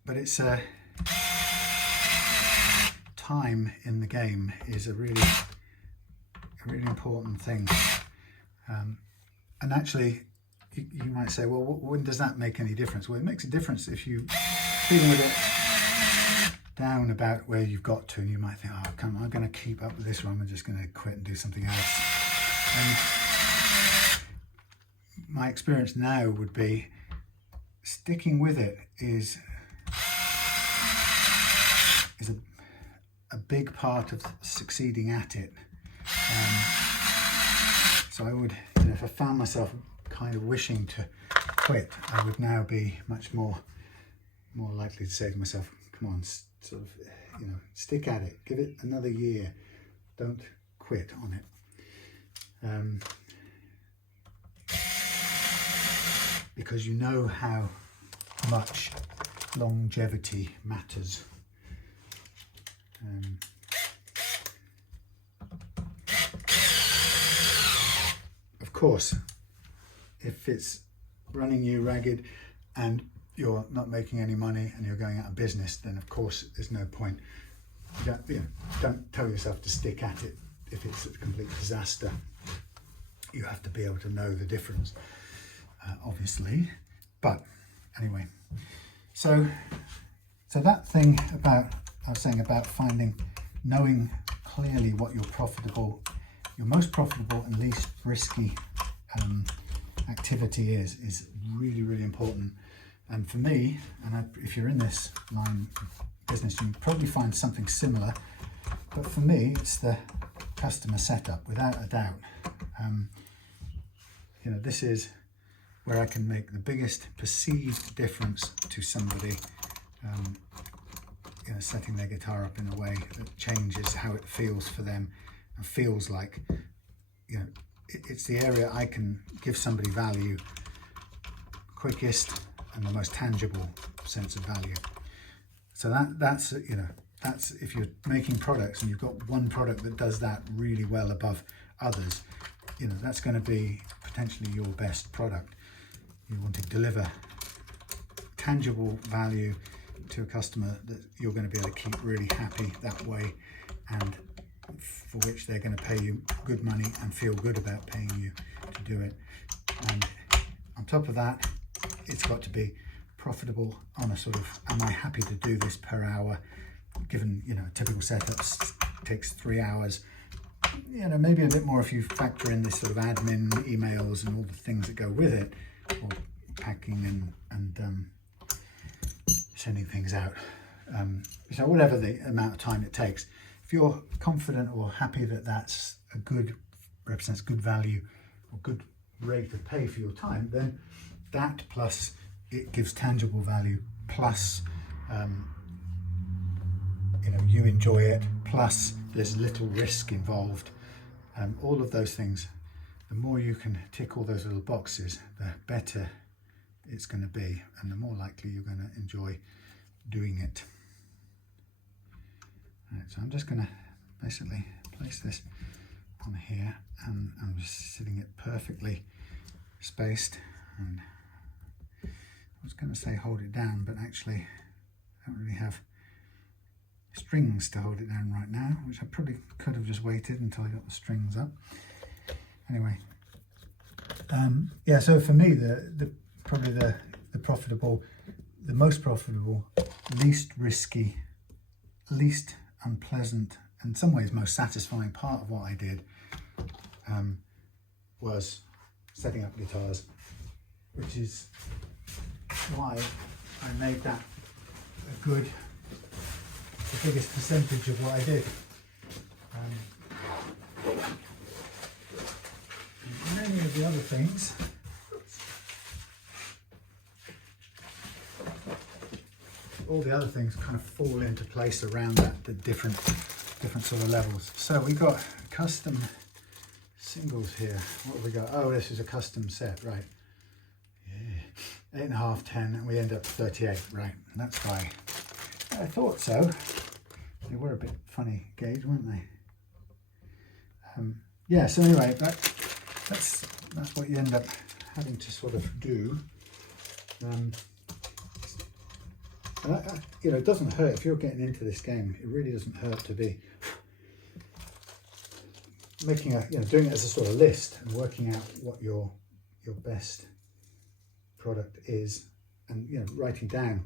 But it's time in the game is a really important thing. And actually, you might say, well, when does that make any difference? Well, it makes a difference if you feeling with it down about where you've got to, and you might think, oh, come on, I'm going to keep up with this, or I'm just going to quit and do something else. And my experience now would be sticking with it is a big part of succeeding at it. So I would, if I found myself kind of wishing to quit, I would now be much more likely to say to myself, come on, sort of, stick at it, give it another year, don't quit on it. Because you know how much longevity matters. Of course, if it's running you ragged and you're not making any money and you're going out of business, then of course there's no point. Don't tell yourself to stick at it if it's a complete disaster. You have to be able to know the difference, obviously. But anyway, so that thing I was saying about knowing clearly what your most profitable and least risky activity is really, really important. And for me, and if you're in this line of business, you probably find something similar, but for me, it's the customer setup, without a doubt. This is where I can make the biggest perceived difference to somebody, setting their guitar up in a way that changes how it feels for them and feels like, it's the area I can give somebody value quickest and the most tangible sense of value. So that's if you're making products and you've got one product that does that really well above others, that's going to be potentially your best product. You want to deliver tangible value to a customer that you're going to be able to keep really happy that way, and for which they're going to pay you good money and feel good about paying you to do it. And on top of that, it's got to be profitable on a sort of, am I happy to do this per hour? Given, a typical setup takes 3 hours, you know, maybe a bit more if you factor in this sort of admin emails and all the things that go with it, or packing and sending things out. So whatever the amount of time it takes, if you're confident or happy that that's a good, represents good value or good rate of pay for your time, then that plus it gives tangible value, plus you know, you enjoy it, plus there's little risk involved, all of those things, the more you can tick all those little boxes, the better it's going to be, and the more likely you're going to enjoy doing it. Right, so I'm just going to basically place this on here, and I'm just sitting it perfectly spaced, and I was going to say hold it down, but actually I don't really have strings to hold it down right now, which I probably could have just waited until I got the strings up. Anyway, yeah, so for me probably the most profitable, least risky, least unpleasant, in some ways most satisfying part of what I did was setting up guitars, which is why I made that the biggest percentage of what I did. Many of the other things all the other things kind of fall into place around that, the different sort of levels. So we got custom singles here. What have we got? Oh, this is a custom set, right? Yeah, 8.5, 10, and we end up 38, right? And that's why I thought so. They were a bit funny gauge, weren't they? Yeah. So anyway, that's what you end up having to sort of do. You know, it doesn't hurt if you're getting into this game. It really doesn't hurt to be making doing it as a sort of list and working out what your best product is, and writing down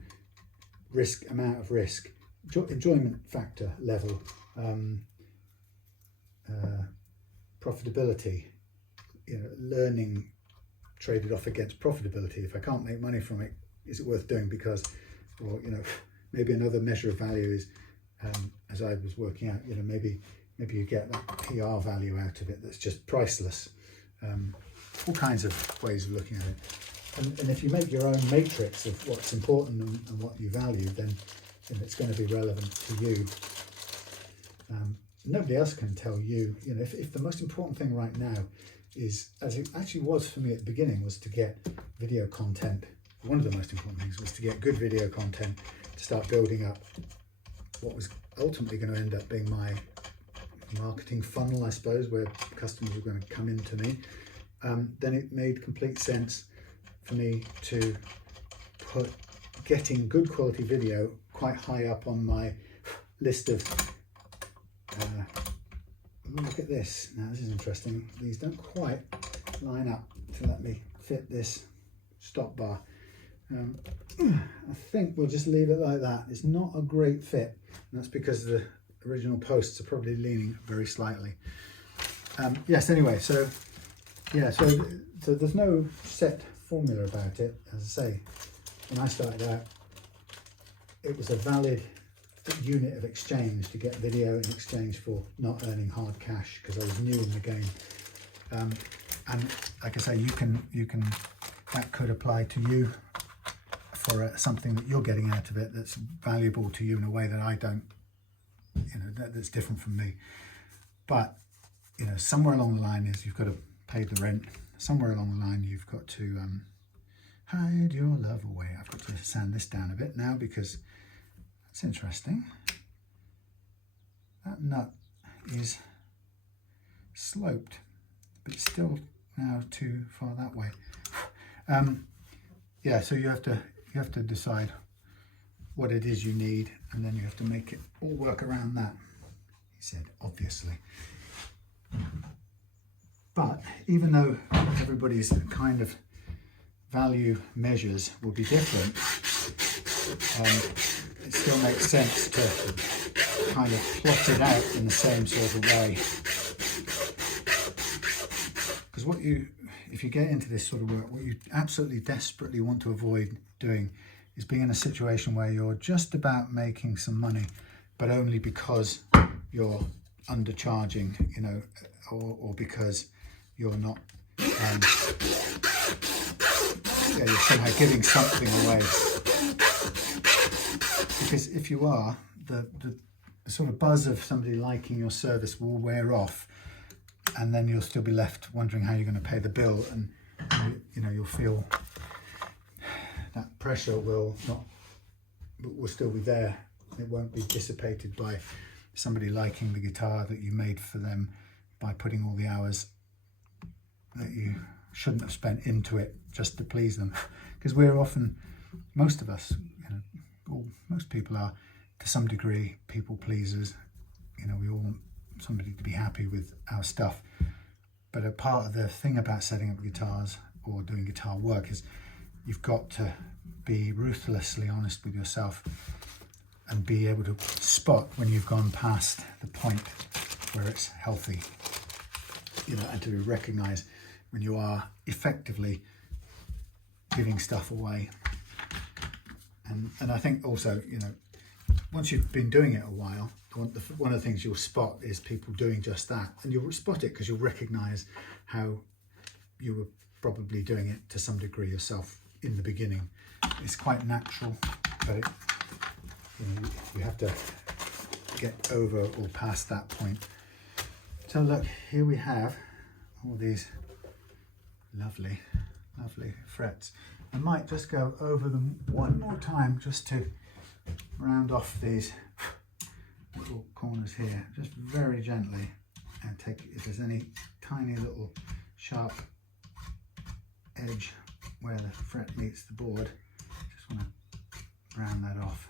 amount of risk, enjoyment factor level, profitability, learning traded off against profitability. If I can't make money from it, is it worth doing? Because, or maybe another measure of value is, as I was working out, maybe you get that PR value out of it that's just priceless. All kinds of ways of looking at it. And if you make your own matrix of what's important and what you value, then it's going to be relevant to you. Nobody else can tell you. If the most important thing right now is, as it actually was for me at the beginning, was to get video content. One of the most important things was to get good video content to start building up what was ultimately going to end up being my marketing funnel, I suppose, where customers were going to come into me. Then it made complete sense for me to put getting good quality video quite high up on my list of look at this. Now this is interesting. These don't quite line up to let me fit this stop bar. I think we'll just leave it like that. It's not a great fit, and that's because the original posts are probably leaning very slightly. Yes, anyway, so yeah, so there's no set formula about it. As I say, when I started out, it was a valid unit of exchange to get video in exchange for not earning hard cash, because I was new in the game. And like I say, you can that could apply to you for something that you're getting out of it that's valuable to you in a way that I don't, that's different from me. But somewhere along the line is you've got to pay the rent. Somewhere along the line you've got to hide your love away. I've got to sand this down a bit now because that's interesting. That nut is sloped, but it's still now too far that way. Yeah, so you have to decide what it is you need, and then you have to make it all work around that, he said, obviously. But even though everybody's kind of value measures will be different, it still makes sense to kind of plot it out in the same sort of way. Because if you get into this sort of work, what you absolutely desperately want to avoid doing is being in a situation where you're just about making some money, but only because you're undercharging, you know, or because you're not, you're somehow giving something away. Because if you are, the sort of buzz of somebody liking your service will wear off, and then you'll still be left wondering how you're going to pay the bill, and you know, you'll feel that pressure will still be there. It won't be dissipated by somebody liking the guitar that you made for them by putting all the hours that you shouldn't have spent into it just to please them. Because we're often, most of us, you know, or most people are to some degree people pleasers. You know, we all want somebody to be happy with our stuff. But a part of the thing about setting up guitars or doing guitar work is you've got to be ruthlessly honest with yourself and be able to spot when you've gone past the point where it's healthy, you know, and to recognize when you are effectively giving stuff away. And I think also, you know, once you've been doing it a while, one of the things you'll spot is people doing just that, and you'll spot it because you'll recognize how you were probably doing it to some degree yourself in the beginning. It's quite natural, but you know, you have to get over or past that point. So look, here we have all these lovely frets. I might just go over them one more time just to round off these little corners here, just very gently, and take, if there's any tiny little sharp edge where the fret meets the board, just want to round that off.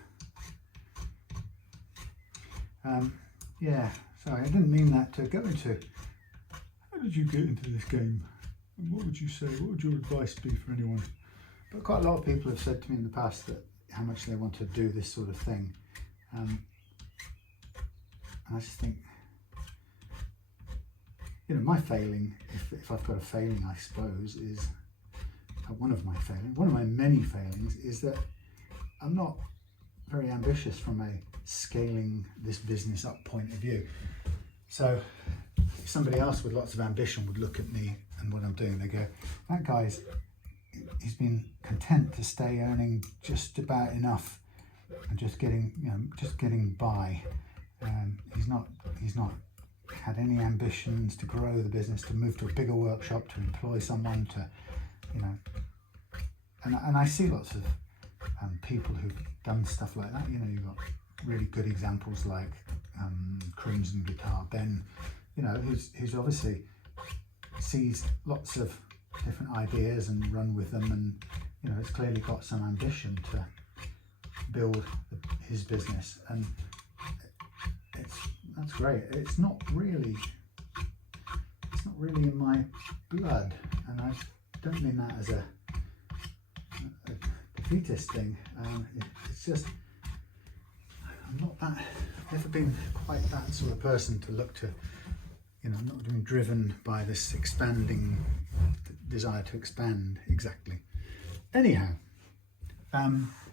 Yeah, sorry, I didn't mean that to go into, how did you get into this game? And what would you say, what would your advice be for anyone? But quite a lot of people have said to me in the past that how much they want to do this sort of thing. And I just think, you know, my failing, if I've got a failing, I suppose, is one of my many failings is that I'm not very ambitious from a scaling this business up point of view. So if somebody else with lots of ambition would look at me and what I'm doing, they go, that guy's, he's been content to stay earning just about enough and just getting by. He's not had any ambitions to grow the business, to move to a bigger workshop, to employ someone, to, you know, and I see lots of people who've done stuff like that. You know, you've got really good examples like Crimson Guitar Ben, you know, who's obviously sees lots of different ideas and run with them, and you know, it's clearly got some ambition to build his business, and that's great. It's not really in my blood, and I don't mean that as a defeatist thing. It's just I'm not that. I've never been quite that sort of person to look to. You know, I'm not being driven by this expanding desire to expand exactly. Anyhow,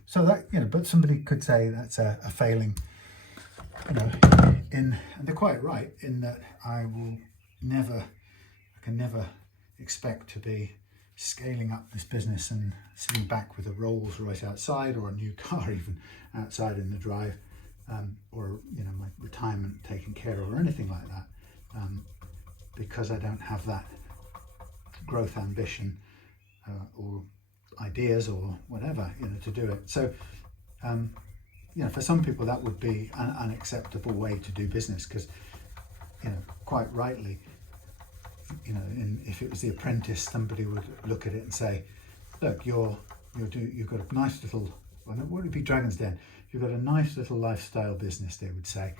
so that, you know, but somebody could say that's a failing. You know, and they're quite right in that I can never expect to be scaling up this business and sitting back with a Rolls Royce outside, or a new car even outside in the drive, or you know, my retirement taken care of, or anything like that. Because I don't have that growth ambition or ideas or whatever, you know, to do it. So, you know, for some people that would be an unacceptable way to do business, because, you know, quite rightly, you know, if it was The Apprentice, somebody would look at it and say, look, you've got a nice little, well, what would it be, Dragon's Den? You've got a nice little lifestyle business, they would say.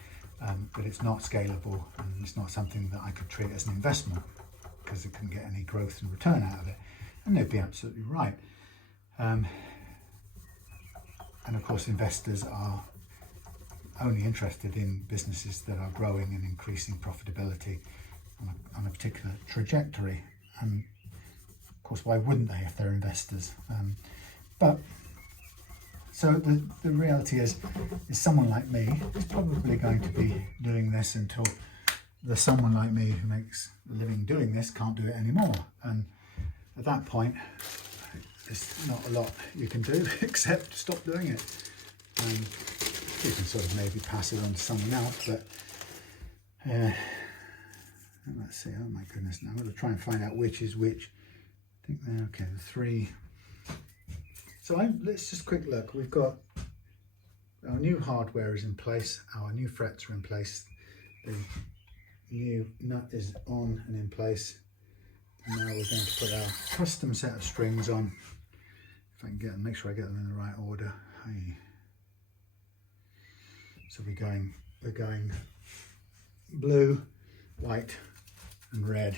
But it's not scalable, and it's not something that I could treat as an investment because it couldn't get any growth and return out of it. And they'd be absolutely right. And of course, investors are only interested in businesses that are growing and increasing profitability on a particular trajectory. And of course, why wouldn't they if they're investors? But so the reality is someone like me is probably going to be doing this until the someone like me who makes a living doing this can't do it anymore. And at that point, there's not a lot you can do except stop doing it. You can sort of maybe pass it on to someone else, but let's see. Oh my goodness! Now I'm going to try and find out which is which. I think they're okay. The three. So let's just quick look. We've got our new hardware is in place. Our new frets are in place. The new nut is on and in place. And now we're going to put our custom set of strings on. If I can get them, make sure I get them in the right order. Hey. So we're going blue, white, and red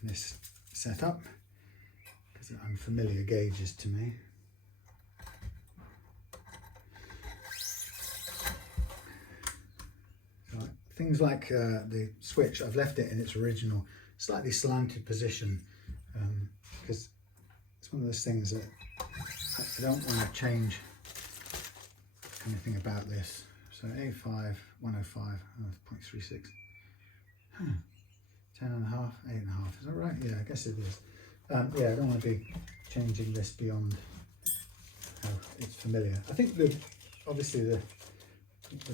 in this setup because they're unfamiliar gauges to me. So things like the switch, I've left it in its original slightly slanted position because it's one of those things that I don't want to change anything about this. So A5, 105, 0.36, 10 and a half, 8 and a half. Is that right? Yeah, I guess it is. Yeah, I don't want to be changing this beyond how it's familiar. I think obviously the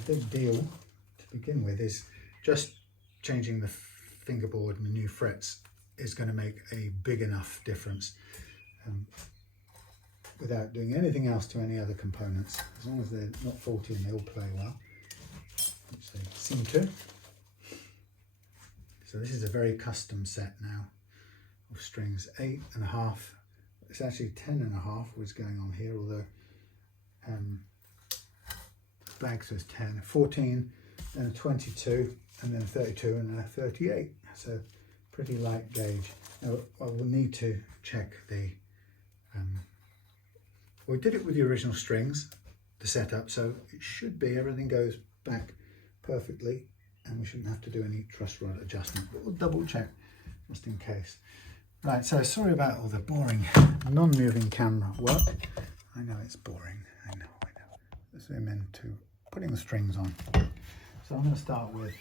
big deal to begin with is just changing the fingerboard and the new frets is going to make a big enough difference without doing anything else to any other components, as long as they're not faulty and they all play well, which they seem to. So this is a very custom set now of strings, 8.5. It's actually 10.5 was going on here, although bag says 10, 14, then a 22, and then a 32, and then a 38. So pretty light gauge. Now I will need to check the we did it with the original strings, the setup, so it should be everything goes back perfectly and we shouldn't have to do any truss rod adjustment, but we'll double check just in case. Right, so sorry about all the boring non-moving camera work. I know it's boring, I know. Let's zoom into putting the strings on. So I'm going to start with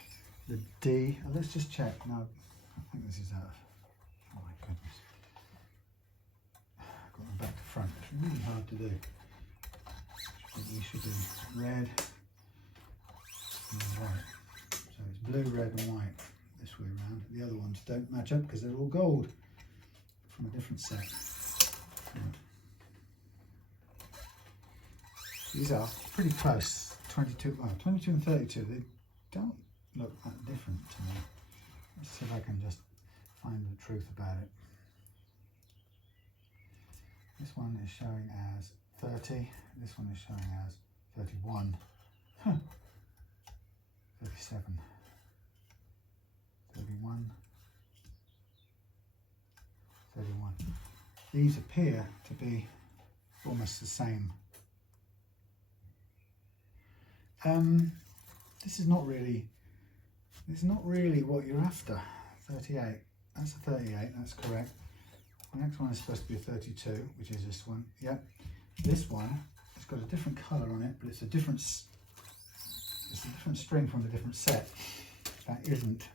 the D. Let's just check. No, I think this is out of, oh my goodness. Got them back to front. It's really hard to do. We should do red and white. So it's blue, red and white this way around. The other ones don't match up because they're all gold from a different set. Right. These are pretty close. 22 and 32. They don't look that different to me. Let's see if I can just find the truth about it. This one is showing as 30, this one is showing as 31, 37, 31, 31. These appear to be almost the same. This is not really what you're after. 38, that's a 38, that's correct. The next one is supposed to be a 32, which is this one. Yep. This one, it's got a different colour on it, but it's a different string from a different set. That isn't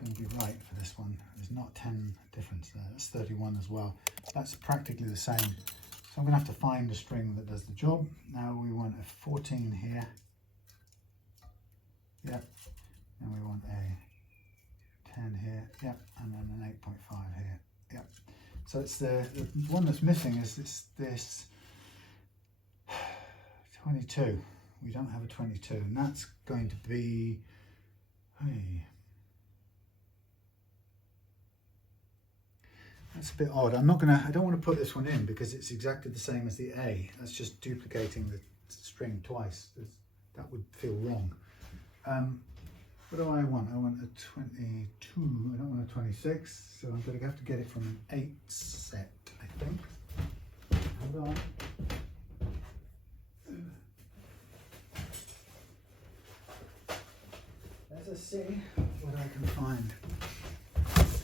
going to be right for this one. There's not 10 difference there. That's 31 as well. That's practically the same. So I'm going to have to find a string that does the job. Now we want a 14 here. Yep. And we want a 10 here. Yep. And then an 8.5 here. Yep. So it's the one that's missing is this 22. We don't have a 22, and that's going to be, hey, that's a bit odd. I don't want to put this one in because it's exactly the same as the A. That's just duplicating the string twice. That would feel wrong. What do I want? I want a 22, I don't want a 26, so I'm going to have to get it from an 8 set, I think. Hold on. Let's see what I can find.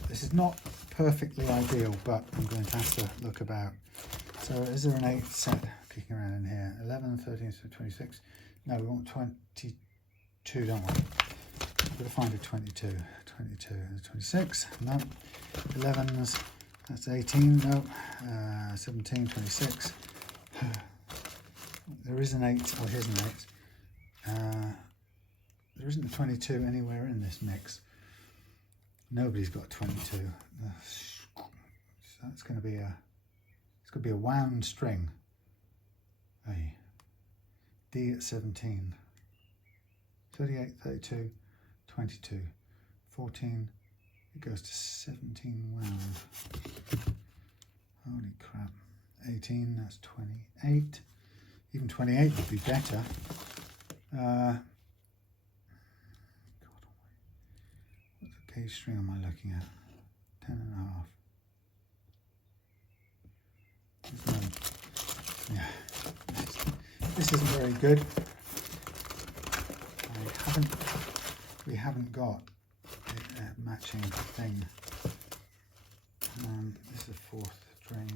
This is not perfectly ideal, but I'm going to have to look about. So is there an 8 set kicking around in here? 11, 13, 26. No, we want 22, don't we? I've got to find a 22. 22 and 26. No. 11s. That's 18. No. 17, 26. There is an 8. Oh, here's an 8. There isn't a 22 anywhere in this mix. Nobody's got 22. So that's going to be a. It's going to be a wound string. A D at 17. 38, 32, 22, 14. It goes to 17 wound. Holy crap. 18. That's 28. Even 28 would be better. God, what gauge string am I looking at? 10.5. Yeah, this isn't very good. We haven't got a matching thing. This is the 4th string.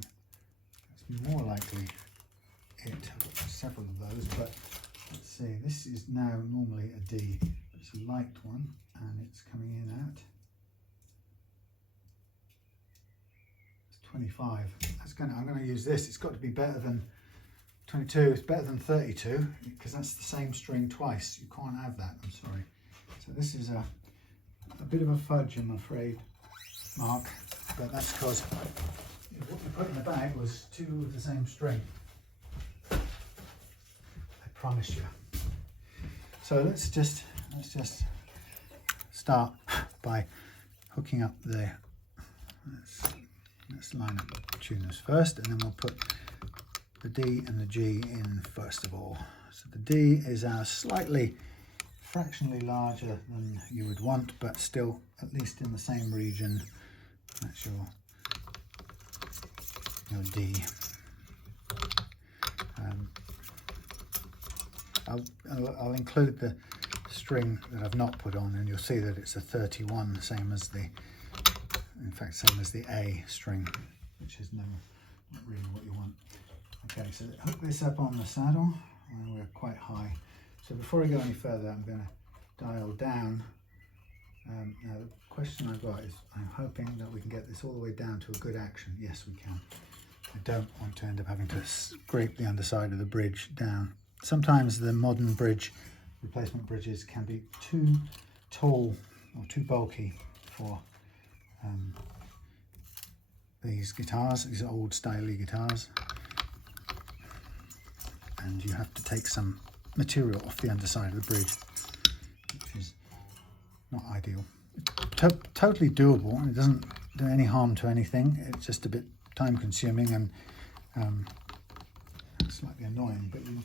It's more likely it. I've got several of those, but let's see. This is now normally a D. It's a light one, and it's coming in at 25. I'm going to use this. It's got to be better than 22. It's better than 32 because that's the same string twice. You can't have that. I'm sorry. So this is a bit of a fudge, I'm afraid, Mark. But that's because what we put in the bag was 2 of the same string. I promise you. So let's just start by hooking up the. Let's line up the tuners first, and then we'll put the D and the G in first of all. So the D is our slightly fractionally larger than you would want, but still at least in the same region. That's your D. I'll include the string that I've not put on, and you'll see that it's a 31, same as the A string, which is not really what you want. Okay, so hook this up on the saddle, and we're quite high. So before I go any further, I'm going to dial down. Now the question I've got is, I'm hoping that we can get this all the way down to a good action. Yes, we can. I don't want to end up having to scrape the underside of the bridge down. Sometimes the modern replacement bridges can be too tall or too bulky for these guitars. These are old styly guitars, and you have to take some material off the underside of the bridge, which is not ideal. Totally doable, and it doesn't do any harm to anything. It's just a bit time consuming and slightly annoying, but you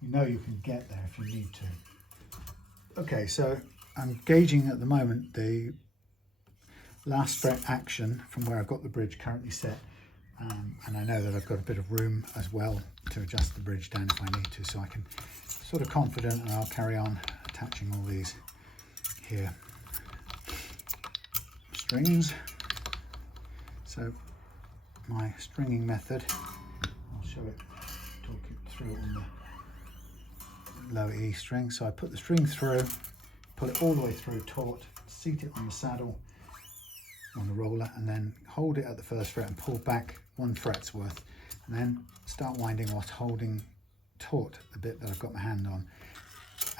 know you can get there if you need to. Okay, so I'm gauging at the moment the last fret action from where I've got the bridge currently set, and I know that I've got a bit of room as well to adjust the bridge down if I need to, so I can sort of confident, and I'll carry on attaching all these here strings. So my stringing method, I'll show it, talk it through on the lower E string. So I put the string through, pull it all the way through taut, seat it on the saddle on the roller, and then hold it at the first fret and pull back 1 fret's worth, and then start winding whilst holding taut the bit that I've got my hand on,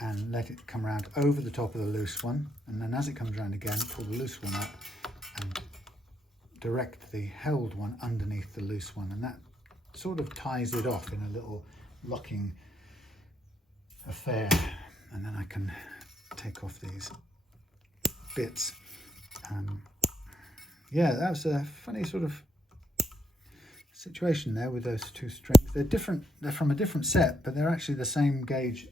and let it come around over the top of the loose one, and then as it comes around again, pull the loose one up and direct the held one underneath the loose one, and that sort of ties it off in a little locking affair. And then I can take off these bits. Yeah, that was a funny sort of situation there with those 2 strings. They're different, they're from a different set, but they're actually the same gauge,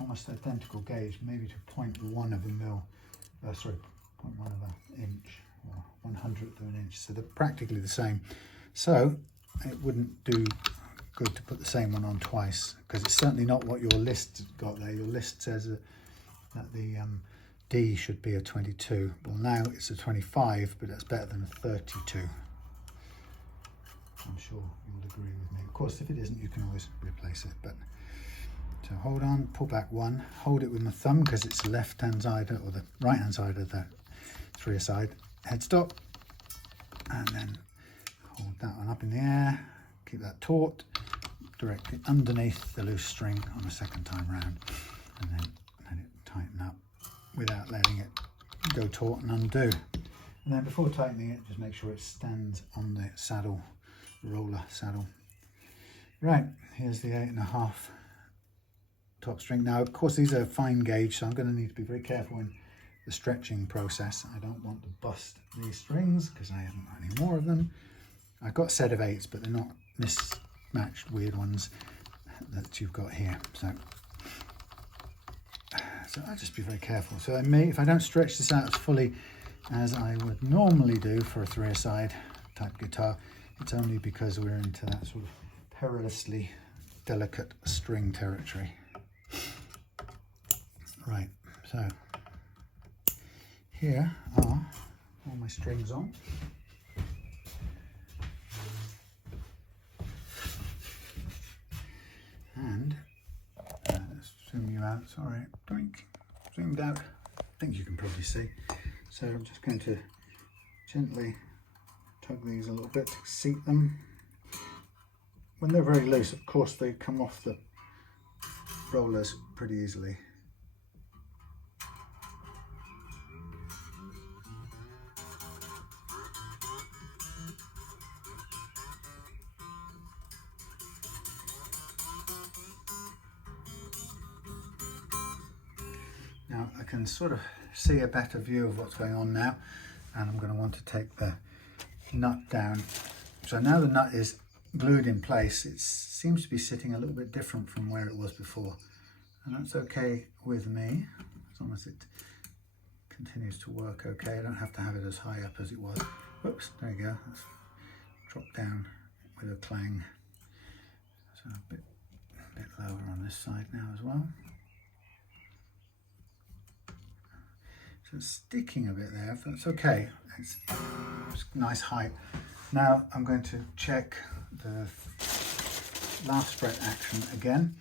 almost identical gauge, maybe to 0.1 of a mil, 0.1 of an inch, or 1/100th of an inch, so they're practically the same. So it wouldn't do good to put the same one on twice, because it's certainly not what your list got there. Your list says that the D should be a 22. Well, now it's a 25, but that's better than a 32. I'm sure you'll agree with me. Of course, if it isn't, you can always replace it. But so hold on, pull back one, hold it with my thumb because it's the left-hand side or the right-hand side of the 3-a-side headstock, and then hold that one up in the air, keep that taut, directly underneath the loose string on the second time round, and then let it tighten up without letting it go taut and undo. And then before tightening it, just make sure it stands on the saddle, roller saddle. Right, here's the 8.5 top string. Now, of course, these are fine gauge, so I'm going to need to be very careful in the stretching process. I don't want to bust these strings because I haven't got any more of them. I've got a set of 8s, but they're not mismatched weird ones that you've got here. So I'll just be very careful. So if I don't stretch this out as fully as I would normally do for a 3-a-side type guitar, it's only because we're into that sort of perilously delicate string territory. Right, so here are all my strings on. And let's zoom you out, sorry, doink, zoomed out. I think you can probably see. So I'm just going to gently tug these a little bit to seat them. When they're very loose, of course, they come off the rollers pretty easily. Now I can sort of see a better view of what's going on now, and I'm going to want to take the nut down. So now the nut is glued in place, it seems to be sitting a little bit different from where it was before, and that's okay with me as long as it continues to work okay. I don't have to have it as high up as it was. Whoops, there you go. Let's drop down with a clang. So a bit lower on this side now as well. So it's sticking a bit there, but it's okay. It's nice height. Now I'm going to check the last fret action again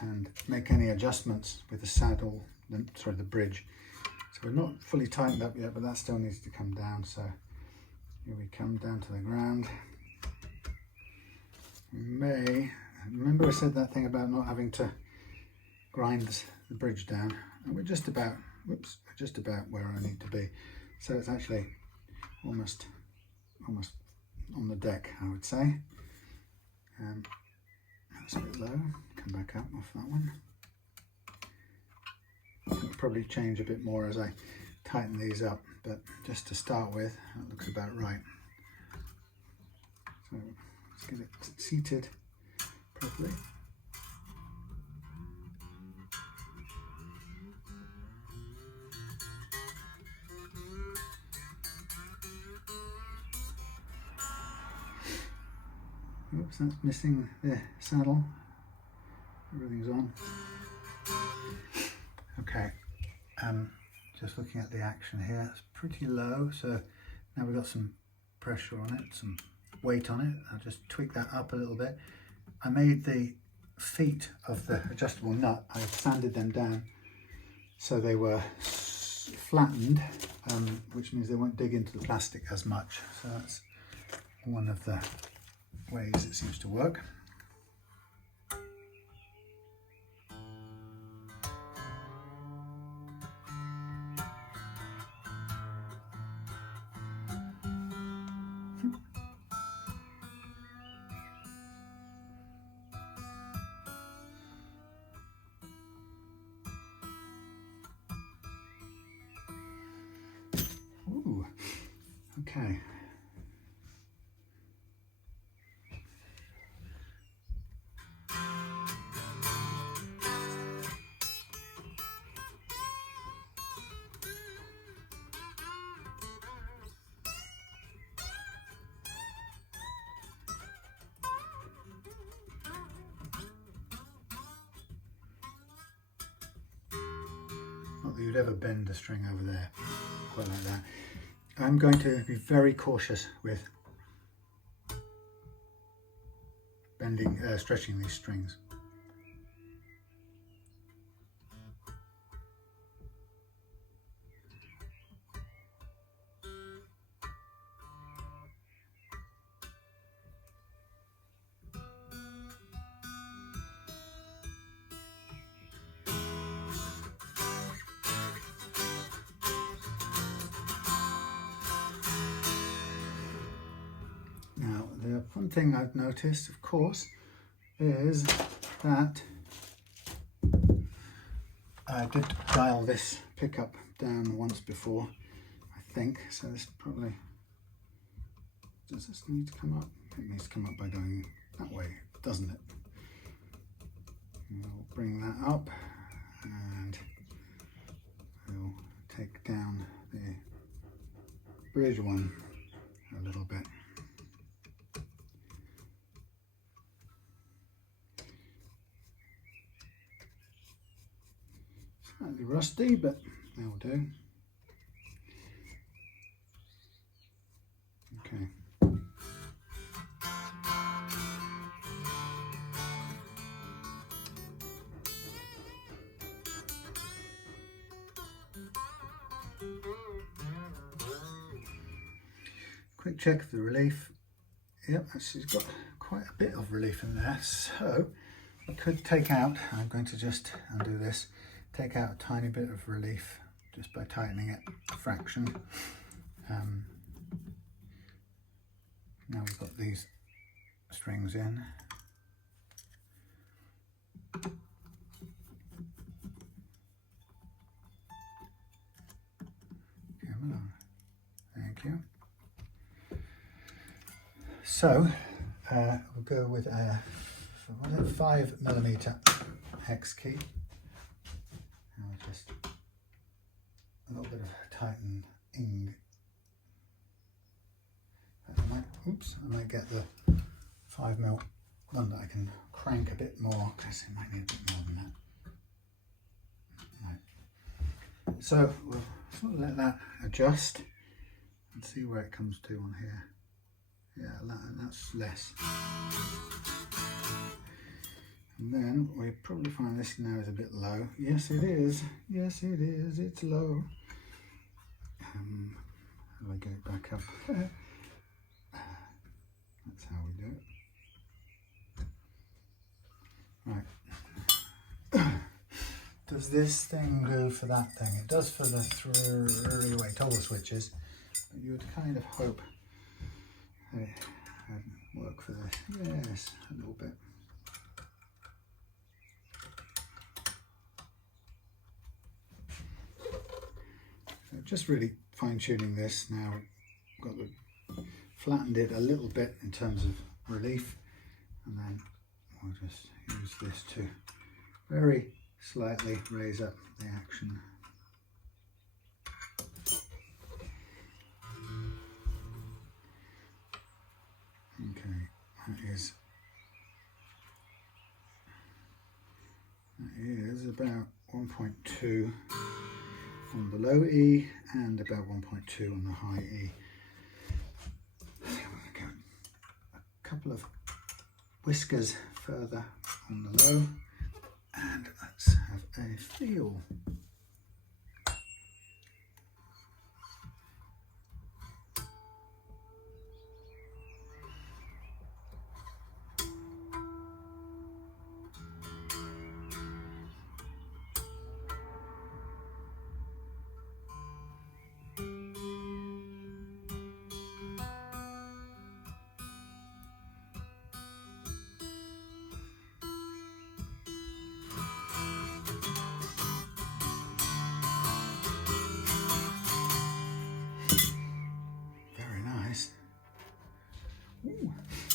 and make any adjustments with the saddle, the bridge. So we're not fully tightened up yet, but that still needs to come down. So here we come down to the ground. Remember I said that thing about not having to grind the bridge down, and we're just about, whoops, we're just about where I need to be. So it's actually almost on the deck, I would say. That's a bit low, come back up off that one. It'll probably change a bit more as I tighten these up, but just to start with, that looks about right. So let's get it seated properly. Oops, that's missing the saddle. Everything's on. Okay, just looking at the action here, it's pretty low, so now we've got some pressure on it, some weight on it. I'll just tweak that up a little bit. I made the feet of the adjustable nut, I sanded them down so they were flattened, which means they won't dig into the plastic as much. So that's one of the ways it seems to work. Ooh, okay. Not that you'd ever bend the string over there, quite like that. I'm going to be very cautious with stretching these strings. Now, the one thing I've noticed, of course, is that I did dial this pickup down once before, I think, so this probably, does this need to come up? It needs to come up by going that way, doesn't it? We'll bring that up and we'll take down the bridge one a little bit. Slightly rusty, but that'll do. Okay. Quick check of the relief. Yep, she's got quite a bit of relief in there, so I could take out, I'm going to just undo this, take out a tiny bit of relief just by tightening it a fraction. Now we've got these strings in. Come on. Thank you. So we'll go with a 5mm hex key. Just a little bit of tightening. I might get the 5mm one that I can crank a bit more, because it might need a bit more than that. Right. So we'll sort of let that adjust and see where it comes to on here. Yeah, that's less. And then we probably find this now is a bit low. Yes, it is. Yes, it is. It's low. How do I get it back up? That's how we do it. Right. Does this thing do for that thing? It does for the three-way toggle switches, but you would kind of hope that it would work for this. Yes, a little bit. So just really fine-tuning this now. Got the flattened it a little bit in terms of relief, and then we'll just use this to very slightly raise up the action. Okay, that is about 1.2 on the low E and about 1.2 on the high E. I'm going to go a couple of whiskers further on the low, and let's have a feel.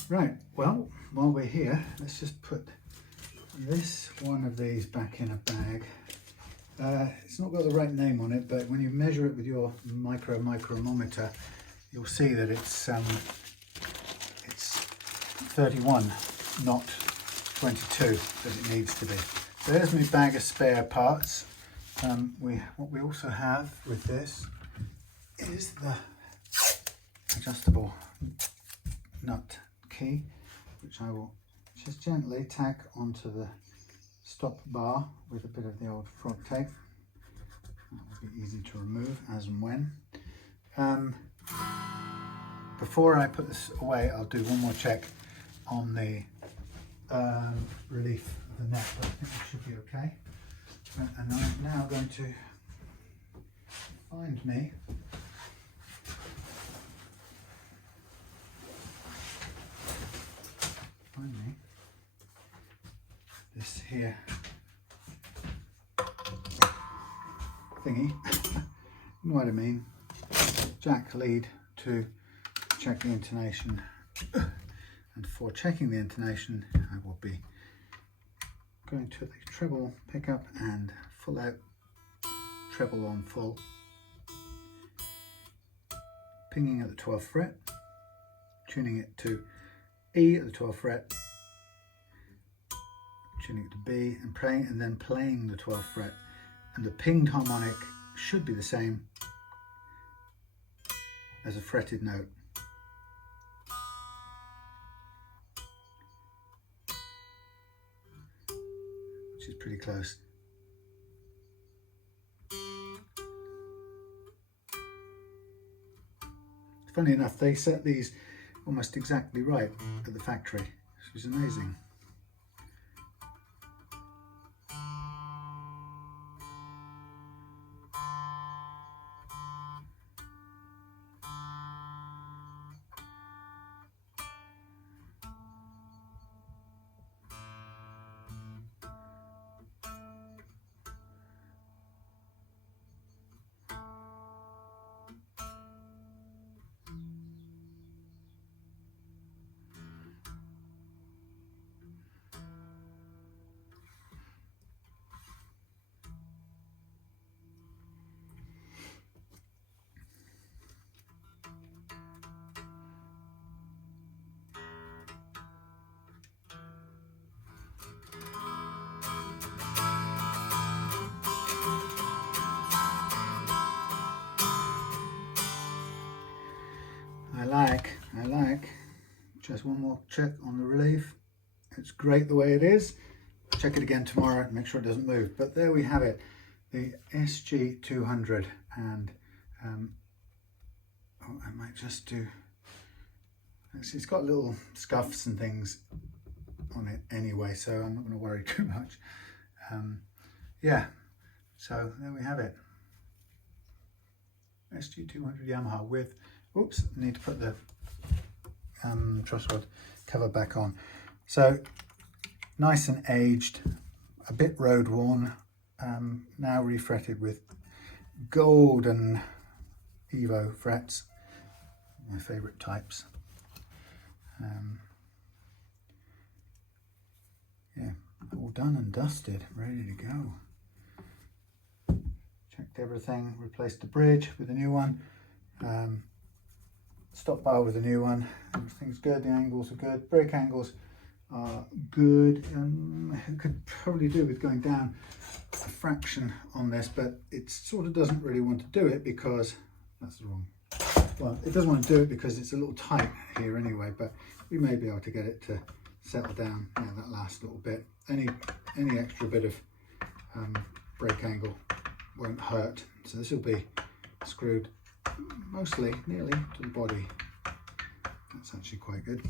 Right, well, while we're here, let's just put this one of these back in a bag. It's not got the right name on it, but when you measure it with your micrometer, you'll see that it's 31, not 22 as it needs to be. So there's my bag of spare parts. What we also have with this is the adjustable nut key, which I will just gently tack onto the stop bar with a bit of the old frog tape. That will be easy to remove as and when. Before I put this away, I'll do one more check on the relief of the neck, but I think it should be okay. And I'm now going to find me this here thingy, you know what I mean, jack lead to check the intonation, and for checking the intonation I will be going to the treble pickup and full out treble on full, pinging at the 12th fret, tuning it to E at the 12th fret, tuning it to B and playing, and then playing the 12th fret, and the pinged harmonic should be the same as a fretted note. Which is pretty close. Funny enough, they set these almost exactly right at the factory, which is amazing. I like. Just one more check on the relief. It's great the way it is. Check it again tomorrow and make sure it doesn't move. But there we have it, the SG200, and I might just do. It's got little scuffs and things on it anyway, so I'm not going to worry too much. Yeah, so there we have it. SG200 Yamaha with. Oops, I need to put the truss rod cover back on. So nice and aged, a bit road worn, now refretted with golden Evo frets, my favourite types. Yeah, all done and dusted, ready to go. Checked everything, replaced the bridge with a new one. Stop bar with a new one. Everything's good, the angles are good, brake angles are good. It could probably do with going down a fraction on this, but it sort of doesn't really want to do it because that's wrong. Well, it doesn't want to do it because it's a little tight here anyway, but we may be able to get it to settle down. Yeah, that last little bit. Any extra bit of brake angle won't hurt. So this will be screwed mostly nearly to the body. That's actually quite good.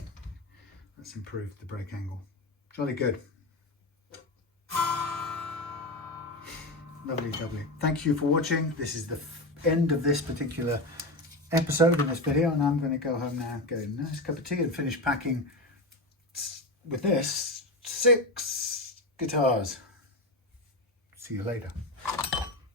That's improved the brake angle. Jolly good. Lovely jubbly. Thank you for watching. This is the end of this particular episode in this video, and I'm going to go home now, get a nice cup of tea and finish packing with this 6 guitars. See you later.